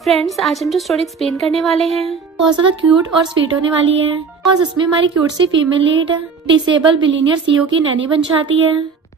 Friends, आज हम जो स्टोरी एक्सप्लेन करने वाले हैं बहुत ज्यादा क्यूट और स्वीट होने वाली है और इसमें हमारी क्यूट सी female lead disable billionaire CEO की नैनी बन जाती है।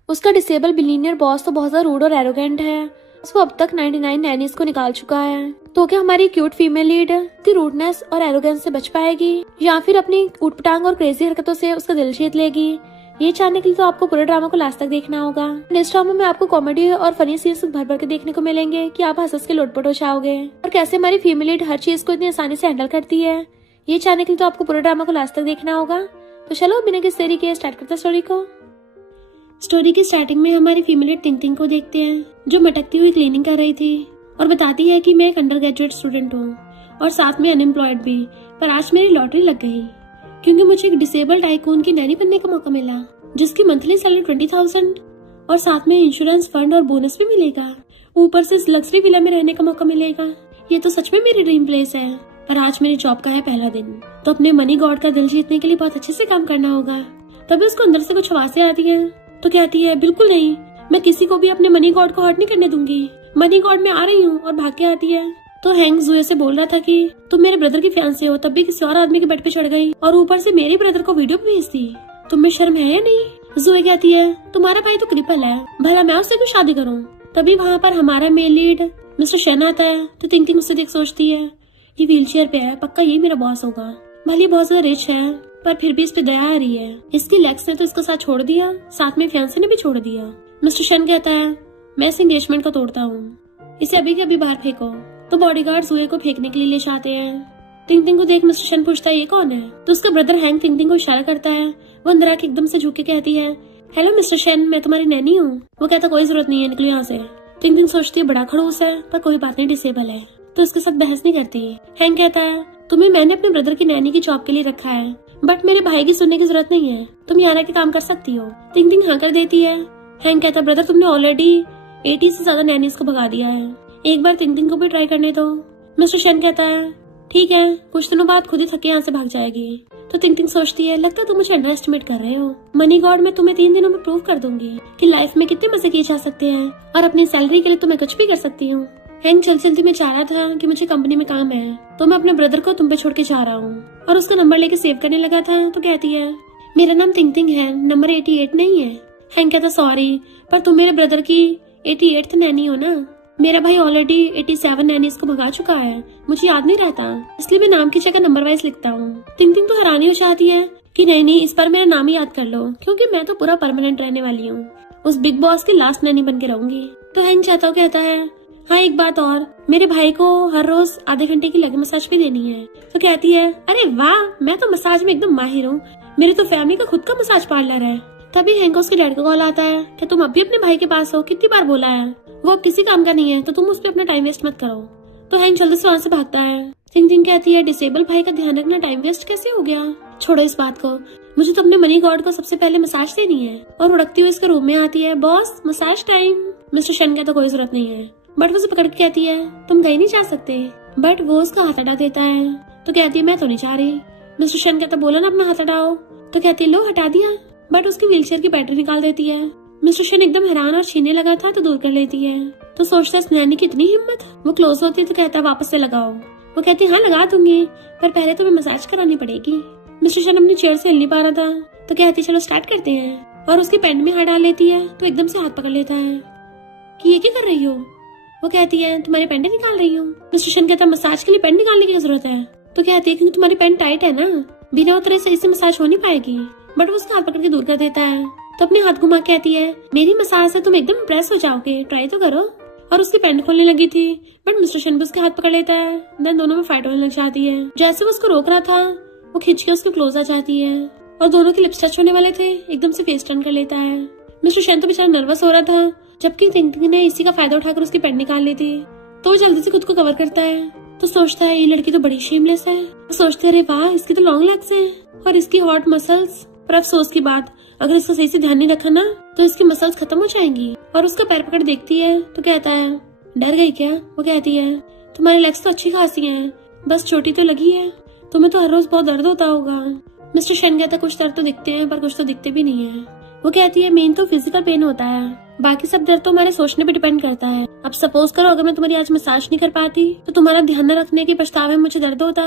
उसका डिसेबल बिलीनियर बॉस तो बहुत ज्यादा रूड और एरोगेंट है। वो अब तक 99 नैनीज को निकाल चुका है। तो क्या हमारी क्यूट फीमेल लीड की रूडनेस और एरोगेंस से बच पाएगी या फिर अपनी ऊटपटांग और क्रेजी हरकतों से उसका दिल जीत लेगी? ये जानने के लिए तो आपको पूरे ड्रामा को लास्ट तक देखना होगा। इस ड्रामा में आपको कॉमेडी और फनी सीन्स भर भर के देखने को मिलेंगे कि आप हंस के लोटपोट हो जाओगे। और कैसे हमारी फीमेल लीड हर चीज को इतनी आसानी से हैंडल करती है, ये जानने के लिए तो आपको पूरे ड्रामा को लास्ट तक देखना होगा। तो चलो बिना किसी देरी के स्टार्ट करते स्टोरी को। स्टोरी की स्टार्टिंग में हमारी फीमेल लीड टिंग को देखते हैं, जो मटकती हुई क्लीनिंग कर रही थी और बताती है कि मैं एक अंडर ग्रेजुएट स्टूडेंट हूँ और साथ में अनएम्प्लॉयड भी, पर आज मेरी लॉटरी लग गई क्योंकि मुझे एक डिसेबल टाइकून की नैनी बनने का मौका मिला, जिसकी मंथली सैलरी 20,000 और साथ में इंश्योरेंस फंड और बोनस भी मिलेगा। ऊपर से लग्जरी विला में रहने का मौका मिलेगा। ये तो सच में मेरी ड्रीम प्लेस है। पर आज मेरी जॉब का है पहला दिन, तो अपने मनी गॉड का दिल जीतने के लिए बहुत अच्छे से काम करना होगा। तभी उसको अंदर से कुछ आवाजें आती है, तो कहती है बिल्कुल नहीं, मैं किसी को भी अपने मनी गॉड को हर्ट नहीं करने दूंगी। मनी गॉड में आ रही हूँ और भाग के आती है। तो हैंक जुए से बोल रहा था कि तुम मेरे ब्रदर की फियांसे हो, तब भी किसी और आदमी के बेड पे चढ़ गई और ऊपर से मेरे ब्रदर को वीडियो भेज दी। तुम्हें शर्म है या नहीं? जुए कहती है तुम्हारा भाई तो क्रिपल है, भला मैं उससे क्यों शादी करूं? तभी वहाँ पर हमारा मेल लीड मिस्टर शेन आता है। तो टिंग उससे देख सोचती है ये व्हीलचेयर पे है, पक्का ये मेरा बॉस होगा। भले बहुत ज्यादा रिच है पर फिर भी इस पे दया आ रही है। इसकी लेग्स ने तो इसका साथ छोड़ दिया, साथ में फियांसे ने भी छोड़ दिया। मिस्टर शेन कहता है मैं इस एंगेजमेंट को तोड़ता हूँ, इसे अभी के अभी बाहर फेंको। तो बॉडीगार्ड जुए को फेंकने के लिए ले जाते हैं। टिंग को देख मिस्टर शेन पूछता है ये कौन है? तो उसका ब्रदर हैंक टिंग को इशारा करता है। वो अंदर आके एकदम से झुक के कहती है हेलो मिस्टर शेन, मैं तुम्हारी नैनी हूँ। वो कहता कोई जरूरत नहीं है, निकलो यहाँ से। टिंग सोचती है बड़ा खड़ूस है, पर कोई बात नहीं, डिसेबल है, तो उसके साथ बहस नहीं करती। हैंक कहता है तुम्हें मैंने अपने ब्रदर की नैनी की जॉब के लिए रखा है, बट मेरे भाई की सुनने की जरूरत नहीं है, तुम यहाँ के काम कर सकती हो। टिंग हाँ कर देती है। हैंक कहता ब्रदर तुमने ऑलरेडी 80 से ज्यादा नैनीज को भगा दिया है, एक बार टिंग को भी ट्राई करने दो। मिस्टर शेन कहता है ठीक है, कुछ दिनों बाद खुद ही थके यहाँ से भाग जाएगी। तो टिंग सोचती है लगता है तुम मुझे अंडर एस्टिमेट कर रहे हो। मनी गॉड मैं तुम्हें 3 दिनों में प्रूव कर दूंगी कि लाइफ में कितने मजे किए जा सकते हैं और अपनी सैलरी के लिए तुम्हें कुछ भी कर सकती हूँ। हैंक जल्दी में चाह रहा था कि मुझे कंपनी में काम है, तो मैं अपने ब्रदर को तुम पे छोड़ के जा रहा हूँ और उसका नंबर लेके सेव करने लगा था। तो कहती है मेरा नाम टिंग है, नंबर 88 नहीं है। हैंक कहता सॉरी, पर तुम मेरे ब्रदर की 88th नैनी हो ना। मेरा भाई ऑलरेडी 87 नैनीज को भगा चुका है, मुझे याद नहीं रहता, इसलिए मैं नाम की जगह नंबर वाइज लिखता हूँ। टिंग तो हैरानी हो जाती है कि नहीं इस बार मेरा नाम ही याद कर लो, क्योंकि मैं तो पूरा परमानेंट रहने वाली हूँ, उस बिग बॉस की लास्ट नैनी बन के रहूंगी। तो हैंक चाहता कहता है हाँ एक बात और, मेरे भाई को हर रोज आधे घंटे की लेग मसाज भी देनी है। तो कहती है अरे वाह, मैं तो मसाज में एकदम माहिर हूँ, मेरी तो फैमिली का खुद का मसाज पार्लर है। तभी हैंक को उसके डैड का कॉल आता है कि तुम अभी अपने भाई के पास हो, कितनी बार बोला है, वो अब किसी काम का नहीं है, तो तुम उस पर अपना टाइम वेस्ट मत करो। तो हैंक जल्दी से वहाँ से भागता है। टिंग कहती है डिसेबल भाई का ध्यान रखना टाइम वेस्ट कैसे हो गया? छोड़ो इस बात को, मुझे तो अपने मनी गॉड को सबसे पहले मसाज देनी है। और उड़कती हुई इसके रूम में आती है, boss massage time. Mister Shane कहता कोई जरूरत नहीं है, बट वो उसे पकड़ के कहती है तुम कहीं नहीं जा सकते, बट वो उसका हाथ हटा देता है। तो कहती है मैं तो नहीं चाह रही। मिस्टर शेन कहता बोला ना अपना हाथ हटाओ। तो कहती है लो हटा दिया, बट उसकी व्हीलचेयर की बैटरी निकाल देती है। मिस्टर शेन एकदम हैरान और छीनने लगा था तो दूर कर लेती है। तो सोचता है इस नैनी की इतनी हिम्मत। वो क्लोज होती है तो कहता है वापस से लगाओ। वो कहती है हाँ लगा दूंगी, पर पहले तुम्हें मसाज करानी पड़ेगी। मिस्टर शेन अपनी चेयर से हिल नहीं पा रहा था, तो कहती है चलो स्टार्ट करते हैं, और उसके पैंट में हाथ डाल लेती है। तो एकदम से हाथ पकड़ लेता है कि ये क्या कर रही हो? वो कहती है तुम्हारी पैंट निकाल रही हूँ। मिस्टर शेन कहता मसाज के लिए पैंट निकालने की जरूरत है? तो कहती है क्योंकि तुम्हारी पैंट टाइट है ना, बिना उतरे सही से मसाज हो नहीं पाएगी। बट वो उसका हाथ पकड़ के दूर कर देता है। तो अपने हाथ घुमा कहती है मेरी मसाज से तुम एकदम इम्प्रेस हो जाओगे, ट्राई तो करो। और उसकी पैंट खोलने लगी थी, बट मिस्टर शेन भी उसके हाथ पकड़ लेता है। देन दोनों में फाइट होने लग जाती है। जैसे वो उसको रोक रहा था, वो खींच के उसके क्लोज आ जाती है और दोनों के लिप्स टच होने वाले थे, एकदम से फेस टर्न कर लेता है। मिस्टर शेन तो बेचारा नर्वस हो रहा था, जबकि टिंग ने इसी का फायदा उठाकर उसकी पैंट निकाल ली थी। तो वो जल्दी से खुद को कवर करता है। तो सोचता है ये लड़की तो बड़ी शेमलेस है। तो सोचते अरे वाह इसकी तो लॉन्ग लेग्स हैं और इसकी हॉट मसल्स। पर अफसोस की बात, अगर इसका सही से ध्यान नहीं रखा ना तो इसकी मसल्स खत्म हो जाएंगी। और उसका पैर पकड़ देखती है तो कहता है डर गई क्या? वो कहती है तुम्हारी लेग्स तो अच्छी खासी हैं, बस चोटी तो लगी है, तुम्हें तो हर रोज बहुत दर्द होता होगा। मिस्टर शेन कहता कुछ दर्द तो दिखते हैं पर कुछ तो दिखते भी नहीं है। वो कहती है मेन तो फिजिकल पेन होता है, बाकी सब डर तो हमारे सोचने पे डिपेंड करता है। अब सपोज करो अगर मैं तुम्हारी आज मसाज नहीं कर पाती तो तुम्हारा ध्यान न रखने के पछतावे में मुझे दर्द होता।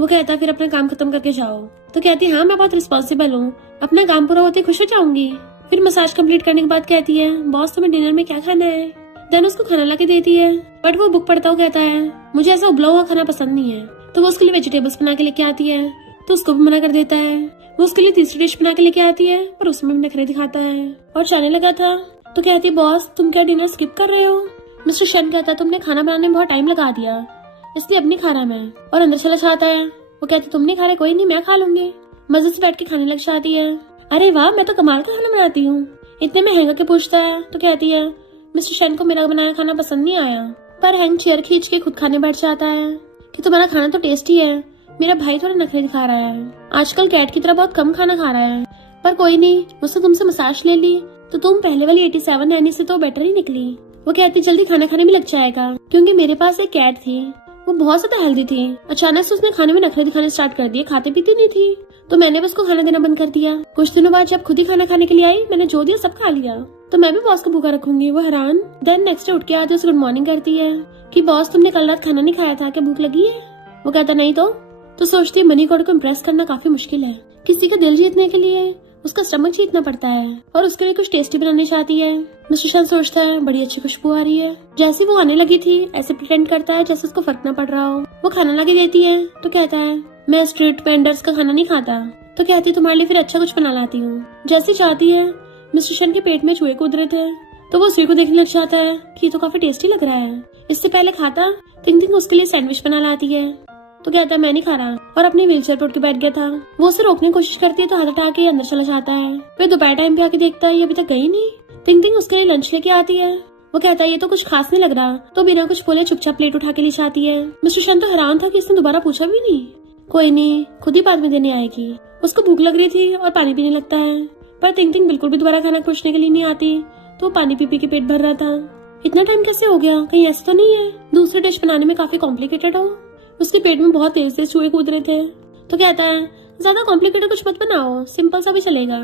वो कहता फिर अपना काम खत्म करके जाओ। तो कहती हाँ मैं बहुत रिस्पॉन्सिबल हूँ, अपना काम पूरा होते खुश हो जाऊंगी। फिर मसाज कंप्लीट करने के बाद कहती है बॉस तुम्हें डिनर में क्या खाना है। देन उसको खाना ला के देती है, बट वो बुक पढ़ता हुआ कहता है मुझे ऐसा उबला हुआ खाना पसंद नहीं है। तो वो उसके लिए वेजिटेबल्स बना के लेके आती है, तो उसको भी मना कर देता है। वो उसके लिए तीसरी डिश बना के लेके आती है, पर उसमें भी नखरे दिखाता है और जाने लगा था। तो कहती है बॉस तुम क्या डिनर स्किप कर रहे हो। मिस्टर शन कहता है तुमने खाना बनाने में बहुत टाइम लगा दिया, इसलिए अब नहीं खा रहा मैं, और अंदर चला जाता है। वो कहती तुम नहीं खा रहे, कोई नहीं मैं खा लूंगी। मजे से बैठ के खाने लग जाती है। अरे वाह मैं तो कमाल का खाना बनाती हूँ। इतने में हैंग के पूछता है, तो कहती है मिस्टर शन को मेरा बनाया खाना पसंद नहीं आया। पर हैंग चेयर खींच के खुद खाने बैठ जाता है कि तुम्हारा खाना तो टेस्टी है, मेरा भाई थोड़ा नखरे दिखा रहा है, आजकल कैट की तरह बहुत कम खाना खा रहा है। पर कोई नहीं, मुझसे तुमसे मसाज ले ली तो तुम पहले वाली 87 नैनी से तो बेटर ही निकली। वो कहती जल्दी खाना खाने में लग जाएगा, क्योंकि मेरे पास एक कैट थी, वो बहुत ज्यादा हेल्दी थी। अचानक से उसने खाने में नखरे दिखाने स्टार्ट कर दिए, खाते पीती नहीं थी, तो मैंने बस उसको खाना देना बंद कर दिया। कुछ दिनों बाद जब खुद ही खाना खाने के लिए आई, मैंने जो दिया सब खा लिया, तो मैं भी बॉस को भूखा रखूंगी। वो हैरान। देन नेक्स्ट डे उठ के आते उसे गुड मॉर्निंग करती है कि बॉस तुमने कल रात खाना नहीं खाया था, क्या भूख लगी है। वो कहता नहीं तो सोचती मनी गॉड को इम्प्रेस करना काफी मुश्किल है, किसी का दिल जीतने के लिए उसका स्टमक जीतना पड़ता है, और उसके लिए कुछ टेस्टी बनाने चाहती है। मिस्टर शन सोचता है बड़ी अच्छी खुशबू आ रही है। जैसे वो आने लगी थी ऐसे प्रिटेंड करता है जैसे उसको फर्क न पड़ रहा हो। वो खाना ला के देती है, तो कहता है मैं स्ट्रीट वेंडर्स का खाना नहीं खाता। तो कहती तुम्हारे लिए फिर अच्छा कुछ बना लाती हूँ। जैसी चाहती है। मिस्टर शन के पेट में चूहे कूद रहे थे, तो वो उसी को देखने लग जाता है कि ये तो काफी टेस्टी लग रहा है। इससे पहले खाता थिंग थिंग उसके लिए सैंडविच बना लाती है, तो कहता है मैं नहीं खा रहा, और अपनी व्हीलचेयर पर उठ के बैठ गया था। वो उसे रोकने की कोशिश करती है, तो हाथ उठा के अंदर चला जाता है। फिर दोपहर टाइम पे आके देखता है ये अभी तक गई नहीं। थिंग थिंग उसके लिए लंच लेके आती है। वो कहता है ये तो कुछ खास नहीं लग रहा, तो बिना कुछ बोले चुपचाप प्लेट उठा के ले जाती है। मिस्टर शन तो हैरान था कि इसने दोबारा पूछा भी नहीं। कोई नहीं, खुद ही बाद में देने आएगी। उसको भूख लग रही थी और पानी पीने लगता है, पर थिंग थिंग बिल्कुल भी दोबारा खाना पूछने के लिए नहीं आती, तो वो पानी पी के पेट भर रहा था। इतना टाइम कैसे हो गया, कहीं ऐसा तो नहीं है दूसरी डिश बनाने में काफी कॉम्प्लिकेटेड हो। उसके पेट में बहुत तेज से चूहे कूद रहे थे, तो कहता है ज्यादा कॉम्प्लिकेटेड कुछ मत बनाओ, सिंपल सा भी चलेगा।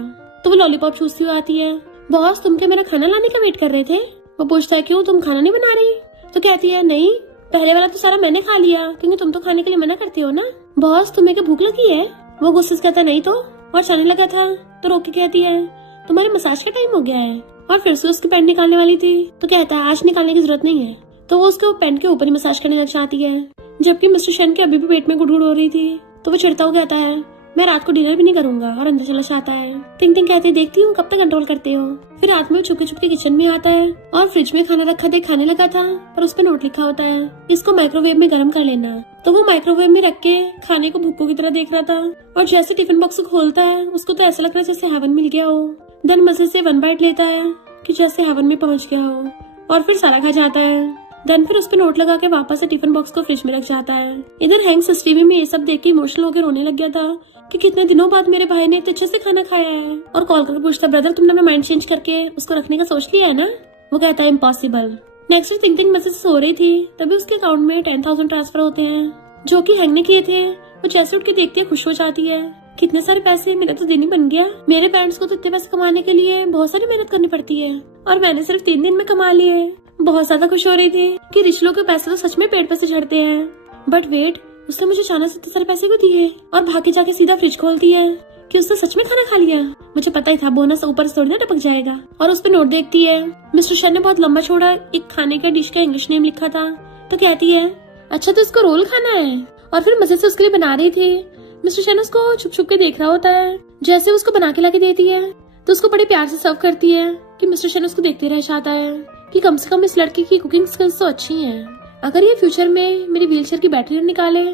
तो वो लॉलीपॉप चूसती हुई आती है। बॉस तुम क्या मेरा खाना लाने का वेट कर रहे थे। वो पूछता है क्यों, तुम खाना नहीं बना रही। तो कहती है नहीं, पहले वाला तो सारा मैंने खा लिया, क्योंकि तुम तो खाने के लिए मना करती हो ना। बॉस तुम्हें क्या भूख लगी है। वो गुस्से से कहता नहीं तो, और चलने लगा था, तो रोक के कहती है तुम्हारे मसाज का टाइम हो गया है, और फिर से उसकी पैंट निकालने वाली थी। तो कहता है आज निकालने की जरूरत नहीं है, तो वो उसके पैंट के ऊपर ही मसाज करने लग जाती है। जबकि मिस्टर शन के अभी भी पेट में गुड़गुड़ हो रही थी, तो वो चिढ़ता हुआ कहता है मैं रात को डिनर भी नहीं करूंगा, और अंदर चला जाता है। थिंग थिंग कहती है देखती हूँ कब तक कंट्रोल करते हो। फिर रात में छुपके छुपके किचन में आता है, और फ्रिज में खाना रखा देख खाने लगा था, पर उस पर नोट लिखा होता है इसको माइक्रोवेव में गर्म कर लेना। तो वो माइक्रोवेव में रख के खाने को भुक्कों की तरह देख रहा था, और जैसे टिफिन बॉक्स को खोलता है उसको तो ऐसा लग रहा है जैसे हेवन मिल गया हो। देन मजे से 1 बाइट लेता है कि जैसे हेवन में पहुंच गया हो, और फिर सारा खा जाता है। देन फिर उस पे नोट लगा के वापस से टिफिन बॉक्स को फ्रिज में रख जाता है। इधर हैंक टीवी में ये सब देख के इमोशनल होकर रोने लग गया था कि कितने दिनों बाद मेरे भाई ने इतने अच्छे से खाना खाया है, और कॉल करके पूछता ब्रदर तुमने अपना माइंड चेंज करके उसको रखने का सोच लिया है ना। वो कहता है impossible. Next day thing thing मजे से सो रही थी, तभी उसके अकाउंट में 10,000 ट्रांसफर होते हैं, जो कि हैंग ने किए थे। वो जैसे उठ के देखती है खुश हो जाती है, कितने सारे पैसे, मेरा तो दिन ही बन गया। मेरे पेरेंट्स को तो इतने पैसे कमाने के लिए बहुत सारी मेहनत करनी पड़ती है, और मैंने सिर्फ 3 दिन में कमा लिए। बहुत ज्यादा खुश हो रही थी कि रिच लोग के पैसे तो सच में पेट पे से झड़ते हैं। बट वेट, उसने मुझे अचानक से इतने सारे पैसे क्यों दिए, और भाग जाके सीधा फ्रिज खोलती है कि उसने सच में खाना खा लिया। मुझे पता ही था बोनस ऊपर से थोड़ी ना टपक जाएगा। और उस पर नोट देखती है, मिस्टर शन ने बहुत लंबा छोड़ा एक खाने का डिश का इंग्लिश नेम लिखा था। तो कहती है अच्छा तो इसको रोल खाना है, और फिर मजे से उसके लिए बना रही थी। मिस्टर शन उसको छुप छुप के देख रहा होता है। जैसे उसको बना के लाके देती है, तो उसको बड़े प्यार से सर्व करती है कि मिस्टर शन उसको देखते रह जाता है कि कम से कम इस लड़की की कुकिंग स्किल्स तो अच्छी हैं। अगर ये फ्यूचर में मेरी व्हीलचेयर की बैटरी निकाले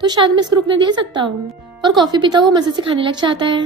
तो शायद मैं इसको रुकने दे सकता हूँ। और कॉफी पीता हुआ मजे से खाने लग जाता है।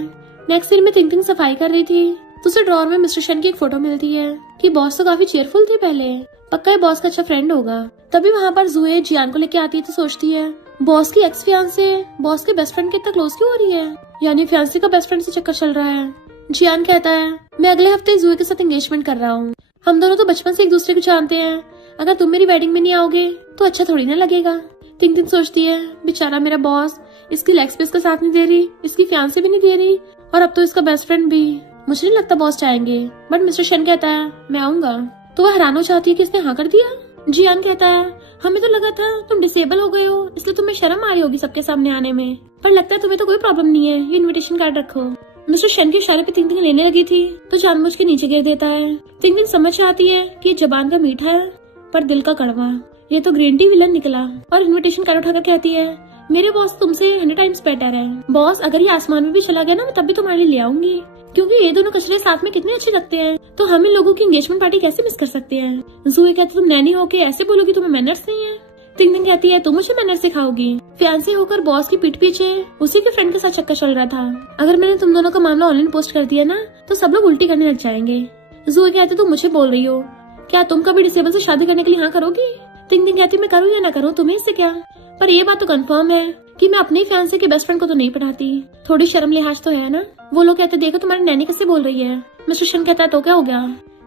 नेक्स्ट सीन में थिंग थिंग सफाई कर रही थी, तो उसे ड्रॉर में मिस्टर शन की एक फोटो मिलती है कि बॉस तो काफी चेयरफुल थे पहले, पक्का ये बॉस का अच्छा फ्रेंड होगा। तभी वहाँ पर जूए जियान को लेके आती है, तो सोचती है बॉस की एक्स फियांसे बॉस के बेस्ट फ्रेंड के इतना क्लोज क्यों हो रही है, यानी फियांसे का बेस्ट फ्रेंड से चक्कर चल रहा है। जियान कहता है मैं अगले हफ्ते जूए के साथ एंगेजमेंट कर रहा हूँ, हम दोनों तो बचपन से एक दूसरे को जानते हैं, अगर तुम मेरी वेडिंग में नहीं आओगे तो अच्छा थोड़ी ना लगेगा। थिंग थिंग सोचती है बेचारा मेरा बॉस इसकी लेग स्पेस का साथ नहीं दे रही, इसकी फियांसे भी नहीं दे रही, और अब तो इसका बेस्ट फ्रेंड भी। मुझे नहीं लगता बॉस चाहेंगे, बट मिस्टर शन कहता है मैं आऊंगा। तो वह हैरान हो जाती है कि इसने हाँ कर दिया। जियान कहता है हमें तो लगा था तुम डिसेबल हो गए हो, इसलिए तुम्हें शर्म आ रही होगी सबके सामने आने में, पर लगता है तुम्हें तो कोई प्रॉब्लम नहीं है, ये इनविटेशन कार्ड रखो। मिस्टर शन के इशारे पे तिंग लेने लगी थी तो जानबूझ के नीचे गिर देता है। तिंग समझ आती है कि ये जबान का मीठा है पर दिल का कड़वा, ये तो ग्रीन टी विलन निकला, और इनविटेशन कार्ड उठाकर कहती है मेरे बॉस तुमसे 100 टाइम्स बेटर है। बॉस अगर ये आसमान में भी चला गया ना मैं तब भी तुम्हारे लिए ले आऊंगी, क्योंकि ये दोनों कचरे साथ में कितने अच्छे लगते हैं, तो हम इन लोगों की एंगेजमेंट पार्टी कैसे मिस कर सकते हैं। जूही कहती तुम नैनी होके ऐसे बोलोगी, तुम्हें मैनर्स नहीं है। तिंग कहती है तुम मुझे मैनर्स सिखाओगी। फियांसे होकर बॉस की पीठ पीछे उसी के फ्रेंड के साथ चक्कर चल रहा था, अगर मैंने तुम दोनों का मामला ऑनलाइन पोस्ट कर दिया ना तो सब लोग उल्टी करने लग जाएंगे। जूही कहती तुम मुझे बोल रही हो, क्या तुम कभी डिसेबल से शादी करने के लिए हाँ करोगी। तिंग कहती मैं करूँ या ना करूँ तुम्हें इससे क्या, पर ये बात तो कंफर्म है कि मैं अपने फियांसे के बेस्ट फ्रेंड को तो नहीं पढ़ाती, थोड़ी शर्म लिहाज तो है ना। वो लोग कहते देखो तुम्हारी नैनी कैसे बोल रही है। मिस्टर शन कहता है तो क्या हो गया।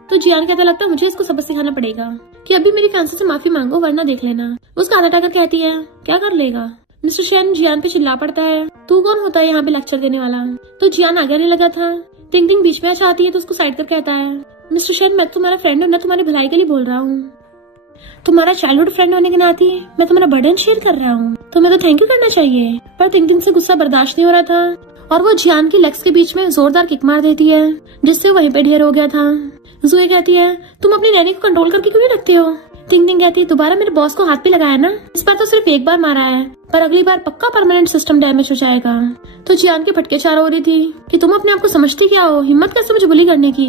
तो जियान कहता लगता मुझे इसको सबक सिखाना पड़ेगा कि अभी मेरी फियांसे से माफी मांगो वरना देख लेना। उसका आधा टाकर कहती है क्या कर लेगा। मिस्टर शन जियान पे चिल्ला पड़ता है तू कौन होता है यहाँ पे लेक्चर देने वाला। तो जियान आगे आने लगा था, तिंग बीच में आ जाती है तो उसको साइड कर कहता है मिस्टर शन मैं तुम्हारा फ्रेंड हूँ ना, तुम्हारी भलाई के लिए बोल रहा हूँ, तुम्हारा चाइल्डहुड फ्रेंड होने के नाते मैं तुम्हारा बर्डन शेयर कर रहा हूँ, तुम्हें तो थैंक यू करना चाहिए। पर तिंग से गुस्सा बर्दाश्त नहीं हो रहा था और वो जियान की लेग्स के बीच में जोरदार किक मार देती है जिससे वहीं पे ढेर हो गया था। जूही कहती है तुम अपनी नैनी को कंट्रोल करके क्यों नहीं रखते हो। तिंग कहती है दोबारा मेरे बॉस को हाथ पे लगाया ना, इस बार तो सिर्फ एक बार मारा है पर अगली बार पक्का परमानेंट सिस्टम डैमेज हो जाएगा। तो जियान के फटके चारों हो रही थी कि तुम अपने आप को समझती क्या हो, हिम्मत कैसे मुझे बुली करने की।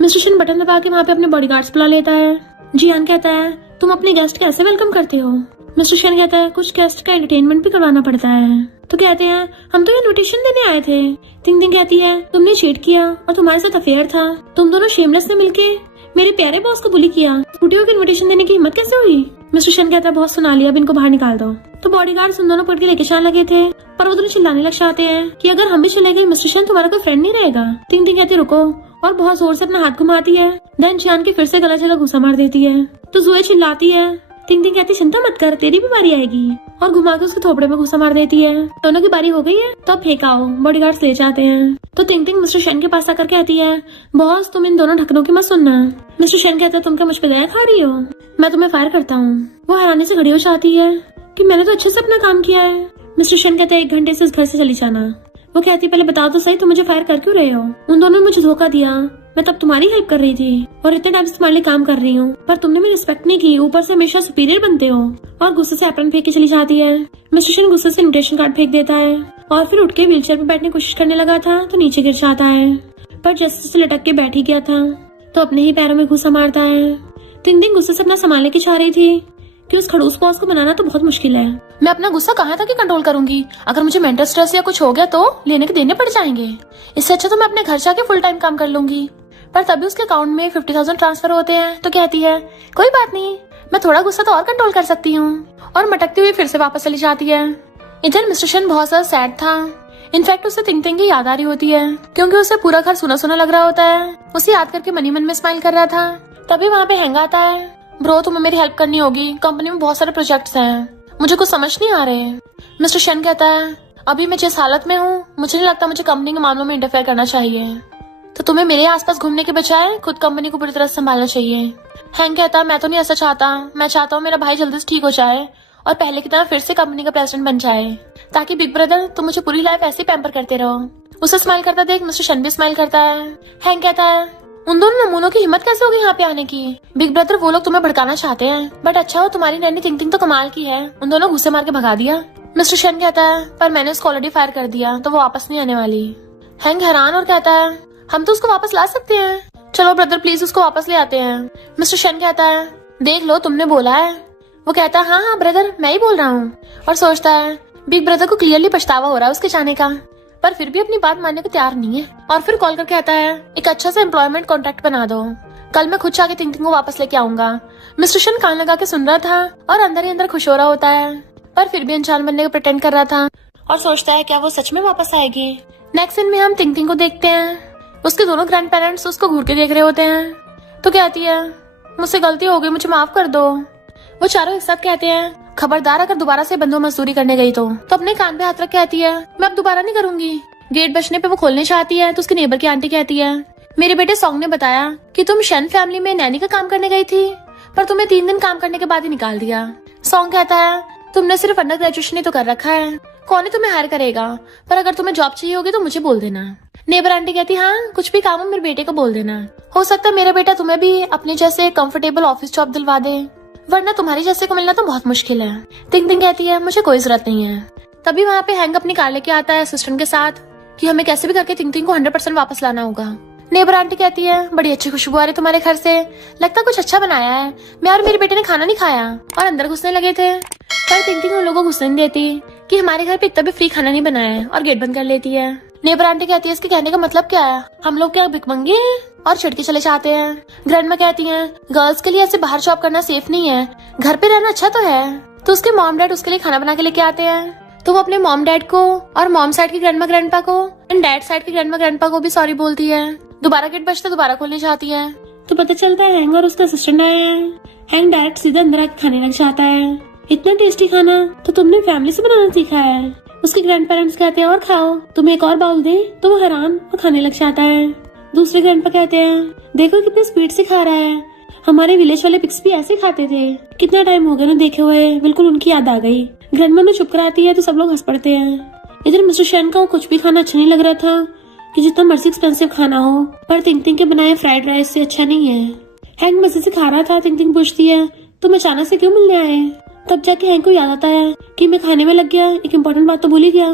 मिस्टर शन बटन दबा के वहाँ पे अपने बॉडीगार्ड्स बुला लेता है। जियान कहता है तुम अपने गेस्ट कैसे वेलकम करते हो। मिस्टर शन कहता है कुछ गेस्ट का एंटरटेनमेंट भी करवाना पड़ता है। तो कहते हैं हम तो इनविटेशन देने आए थे। तिंग कहती है तुमने चीट किया और तुम्हारे साथ अफेयर था, तुम दोनों शेमलेस ने मिलके मेरे प्यारे बॉस को बुली किया, स्कूटियों को इनविटेशन देने की हिम्मत कैसे हुई। मिस्टर शन कहता है बहुत सुना लिया, अब इनको बाहर निकाल दो। तो बॉडीगार्ड्स उन दोनों पकड़ के लेके जाने लगे थे पर वो दोनों चिल्लाने लग जाते हैं कि अगर हम भी चले गए मिस्टर शन तुम्हारा कोई फ्रेंड नहीं रहेगा। तिंग कहती रुको और बहुत जोर से अपना हाथ घुमाती है। देन जियान के फिर से गला जगह घुसा मार देती है। तो जूही चिल्लाती है, तिंग कहती चिंता मत कर तेरी भी बारी आएगी, और घुमा के उसके थोपड़े में घुसा मार देती है। दोनों की बारी हो गई है तो अब फेंकाओ। बॉडीगार्ड्स ले जाते हैं। तो तिंग मिस्टर शन के पास आकर कहती है बॉस तुम इन दोनों ढक्कनों की मत सुनना। मिस्टर शन कहता है तुम क्या मुझ पे दया खा रही हो, मैं तुम्हें फायर करता हूँ। वो हैरानी से खड़ी हो जाती है कि मैंने तो अच्छे से अपना काम किया है। मिस्टर शन कहता है 1 घंटे से इस घर से चली जाना। वो कहती पहले बताओ तो सही तुम मुझे फायर कर क्यों रहे हो। उन दोनों ने मुझे धोखा दिया, मैं तब तुम्हारी हेल्प कर रही थी और इतने टाइम से तुम्हारे लिए काम कर रही हूँ, पर तुमने मेरी रिस्पेक्ट नहीं की, ऊपर से हमेशा सुपीरियर बनते हो। और गुस्से से एप्रन फेंक के चली जाती है। मिस्टर शन गुस्से से इनविटेशन कार्ड फेंक देता है और फिर उठ के व्हीलचेयर पे बैठने की कोशिश करने लगा था तो नीचे गिर जाता है, पर जैसे से लटक के बैठ ही गया था तो अपने ही पैरों में घुसा मारता है। तिंग गुस्से से अपना संभालने की चाह रही थी कि उस खड़ूस बॉस को बनाना तो बहुत मुश्किल है। मैं अपना गुस्सा कहाँ तक कंट्रोल करूंगी, अगर मुझे मेंटल स्ट्रेस या कुछ हो गया तो लेने के देने पड़ जाएंगे, इससे अच्छा तो मैं अपने घर जाके फुल टाइम काम कर लूंगी। पर तभी उसके अकाउंट में 50,000 ट्रांसफर होते हैं तो कहती है कोई बात नहीं, मैं थोड़ा गुस्सा तो और कंट्रोल कर सकती हूँ, और मटकती हुई फिर से वापस चली जाती है। इधर मिस्टर शन बहुत ज्यादा सैड था। इनफैक्ट उसे तिंग की याद आ रही होती है क्योंकि उसे पूरा घर सुना सुना लग रहा होता है। उसे याद करके मन ही मन में स्माइल कर रहा था। तभी वहाँ पे हैंग आता है, ब्रो तुम्हें मेरी हेल्प करनी होगी, कंपनी में बहुत सारे प्रोजेक्ट्स हैं, मुझे कुछ समझ नहीं आ रहे। मिस्टर शन कहता है अभी मैं जिस हालत में हूँ मुझे नहीं लगता मुझे कंपनी के मामलों में इंटरफेयर करना चाहिए, तो तुम्हें मेरे आसपास घूमने के बजाय खुद कंपनी को पूरी तरह संभालना चाहिए। हैंग कहता है मैं तो नहीं ऐसा चाहता, मैं चाहता हूँ मेरा भाई जल्दी से ठीक हो जाए और पहले की तरह फिर से कंपनी का प्रेसिडेंट बन जाए, ताकि बिग ब्रदर तुम मुझे पूरी लाइफ ऐसे पैम्पर करते रहो। उसे स्माइल करता देख मिस्टर शन भी स्माइल करता है। हैंग कहता है उन दोनों नमूनों की हिम्मत कैसे होगी यहाँ पे आने की। बिग ब्रदर वो लोग तुम्हें भड़काना चाहते हैं, बट अच्छा हो तुम्हारी नैनी तिंग तो कमाल की है, उन दोनों घुसे मार के भगा दिया। मिस्टर शन कहता है पर मैंने उसको ऑलरेडी फायर कर दिया तो वो वापस नहीं आने वाली। हैंग हैरान और कहता है हम तो उसको वापस ला सकते हैं, चलो ब्रदर प्लीज उसको वापस ले आते हैं। मिस्टर शन कहता है देख लो तुमने बोला है। वो कहता है हाँ ब्रदर मैं ही बोल रहा हूँ, और सोचता है बिग ब्रदर को क्लियरली पछतावा हो रहा है उसके जाने का, पर फिर भी अपनी बात मानने को तैयार नहीं है। और फिर कॉल कर कहता है एक अच्छा सा एम्प्लॉयमेंट कॉन्ट्रैक्ट बना दो, कल मैं खुद जाके तिंग को वापस लेके आऊंगा। मिस्टर शन कान लगा के सुन रहा था और अंदर ही अंदर खुश हो रहा होता है, पर फिर भी अनजान बनने का प्रिटेंड कर रहा था और सोचता है क्या वो सच में वापस आएगी। नेक्स्ट सीन में हम तिंग को देखते हैं। उसके दोनों ग्रैंड पेरेंट्स उसको घूर के देख रहे होते हैं। तो कहती है मुझसे गलती हो गई, मुझे माफ कर दो। वो चारों एक साथ कहते हैं खबरदार अगर दोबारा से बंधुआ मजदूरी करने गई तो अपने कान पे हाथ रख कहती है मैं अब दोबारा नहीं करूंगी। गेट बजने पे वो खोलने चाहती है तो उसकी नेबर की आंटी कहती है, मेरे बेटे सॉन्ग ने बताया कि तुम शन फैमिली में नैनी का काम करने गई थी, पर तुम्हें 3 दिन काम करने के बाद ही निकाल दिया। सॉन्ग कहता है, तुमने सिर्फ अंडर ग्रेजुएशन ही तो कर रखा है, कौन ही तुम्हें हायर करेगा, पर अगर तुम्हें जॉब चाहिए होगी तो मुझे बोल देना। नेबर आंटी कहती, हाँ कुछ भी काम हो मेरे बेटे को बोल देना, हो सकता है मेरा बेटा तुम्हें भी अपने जैसे कंफर्टेबल ऑफिस जॉब दिलवा दे, वरना तुम्हारी जैसे को मिलना तो बहुत मुश्किल है। तिंग तिंग कहती है, मुझे कोई जरूरत नहीं है। तभी वहाँ पे हैंक अपनी कार लेके आता है असिस्टेंट के साथ कि हमें कैसे भी करके तिंग तिंग को 100% वापस लाना होगा। नेबर आंटी कहती है, बड़ी अच्छी खुशबू आ रही तुम्हारे घर से, लगता कुछ अच्छा बनाया है, मैं और मेरे बेटे ने खाना नहीं खाया, और अंदर घुसने लगे थे। पर तिंग तिंग उन लोगों को घुसने नहीं देती कि हमारे घर पे इतना भी फ्री खाना नहीं बनाया है, और गेट बंद कर लेती है। नेबर आंटी कहती है, इसके कहने का मतलब क्या है, हम लोग क्या भिखमंगे हैं, और चिढ़ के चले जाते हैं। ग्रैंडमा कहती हैं, गर्ल्स के लिए ऐसे बाहर जॉब करना सेफ नहीं है, घर पे रहना अच्छा तो है। तो उसके मॉम डैड उसके लिए खाना बना के लेके आते हैं, तो वो अपने मॉम डैड को और मॉम साइड की ग्रैंडमा ग्रैंडपा को एंड डैड साइड की ग्रैंडमा ग्रैंडपा को भी सॉरी बोलती है। दोबारा गेट बजता दोबारा खोलने जाती है तो पता चलता है हैंग और उसका असिस्टेंट आए हैं। हैंग डायरेक्ट सीधा अंदर आके खाने लग जाता है, इतना टेस्टी खाना तो तुमने फैमिली से बनाना सीखा है। उसके ग्रैंड पेरेंट्स कहते हैं, और खाओ, तुम्हें एक और बाउल दे, तो वो हैरान और खाने लग जाता है। दूसरे ग्रैंडपा कहते हैं, देखो कितने स्पीड से खा रहा है, हमारे विलेज वाले पिग्स भी ऐसे खाते थे, कितना टाइम हो गया ना देखे हुए, बिल्कुल उनकी याद आ गई। ग्रैंडमा ने चुप कराती है तो सब लोग हंस पड़ते हैं। इधर मिस्टर शैन का कुछ भी खाना अच्छा नहीं लग रहा था कि जितना मर्जी एक्सपेंसिव खाना हो, पर तिंग तिंग के बनाए फ्राइड राइस से अच्छा नहीं है। हैंक मजे से खा रहा था। तिंग तिंग पूछती है, तुम अचानक से क्यों मिलने आए? तब जाके हैंक को याद आता है कि मैं खाने में लग गया, एक इम्पोर्टेंट बात तो भूल ही गया।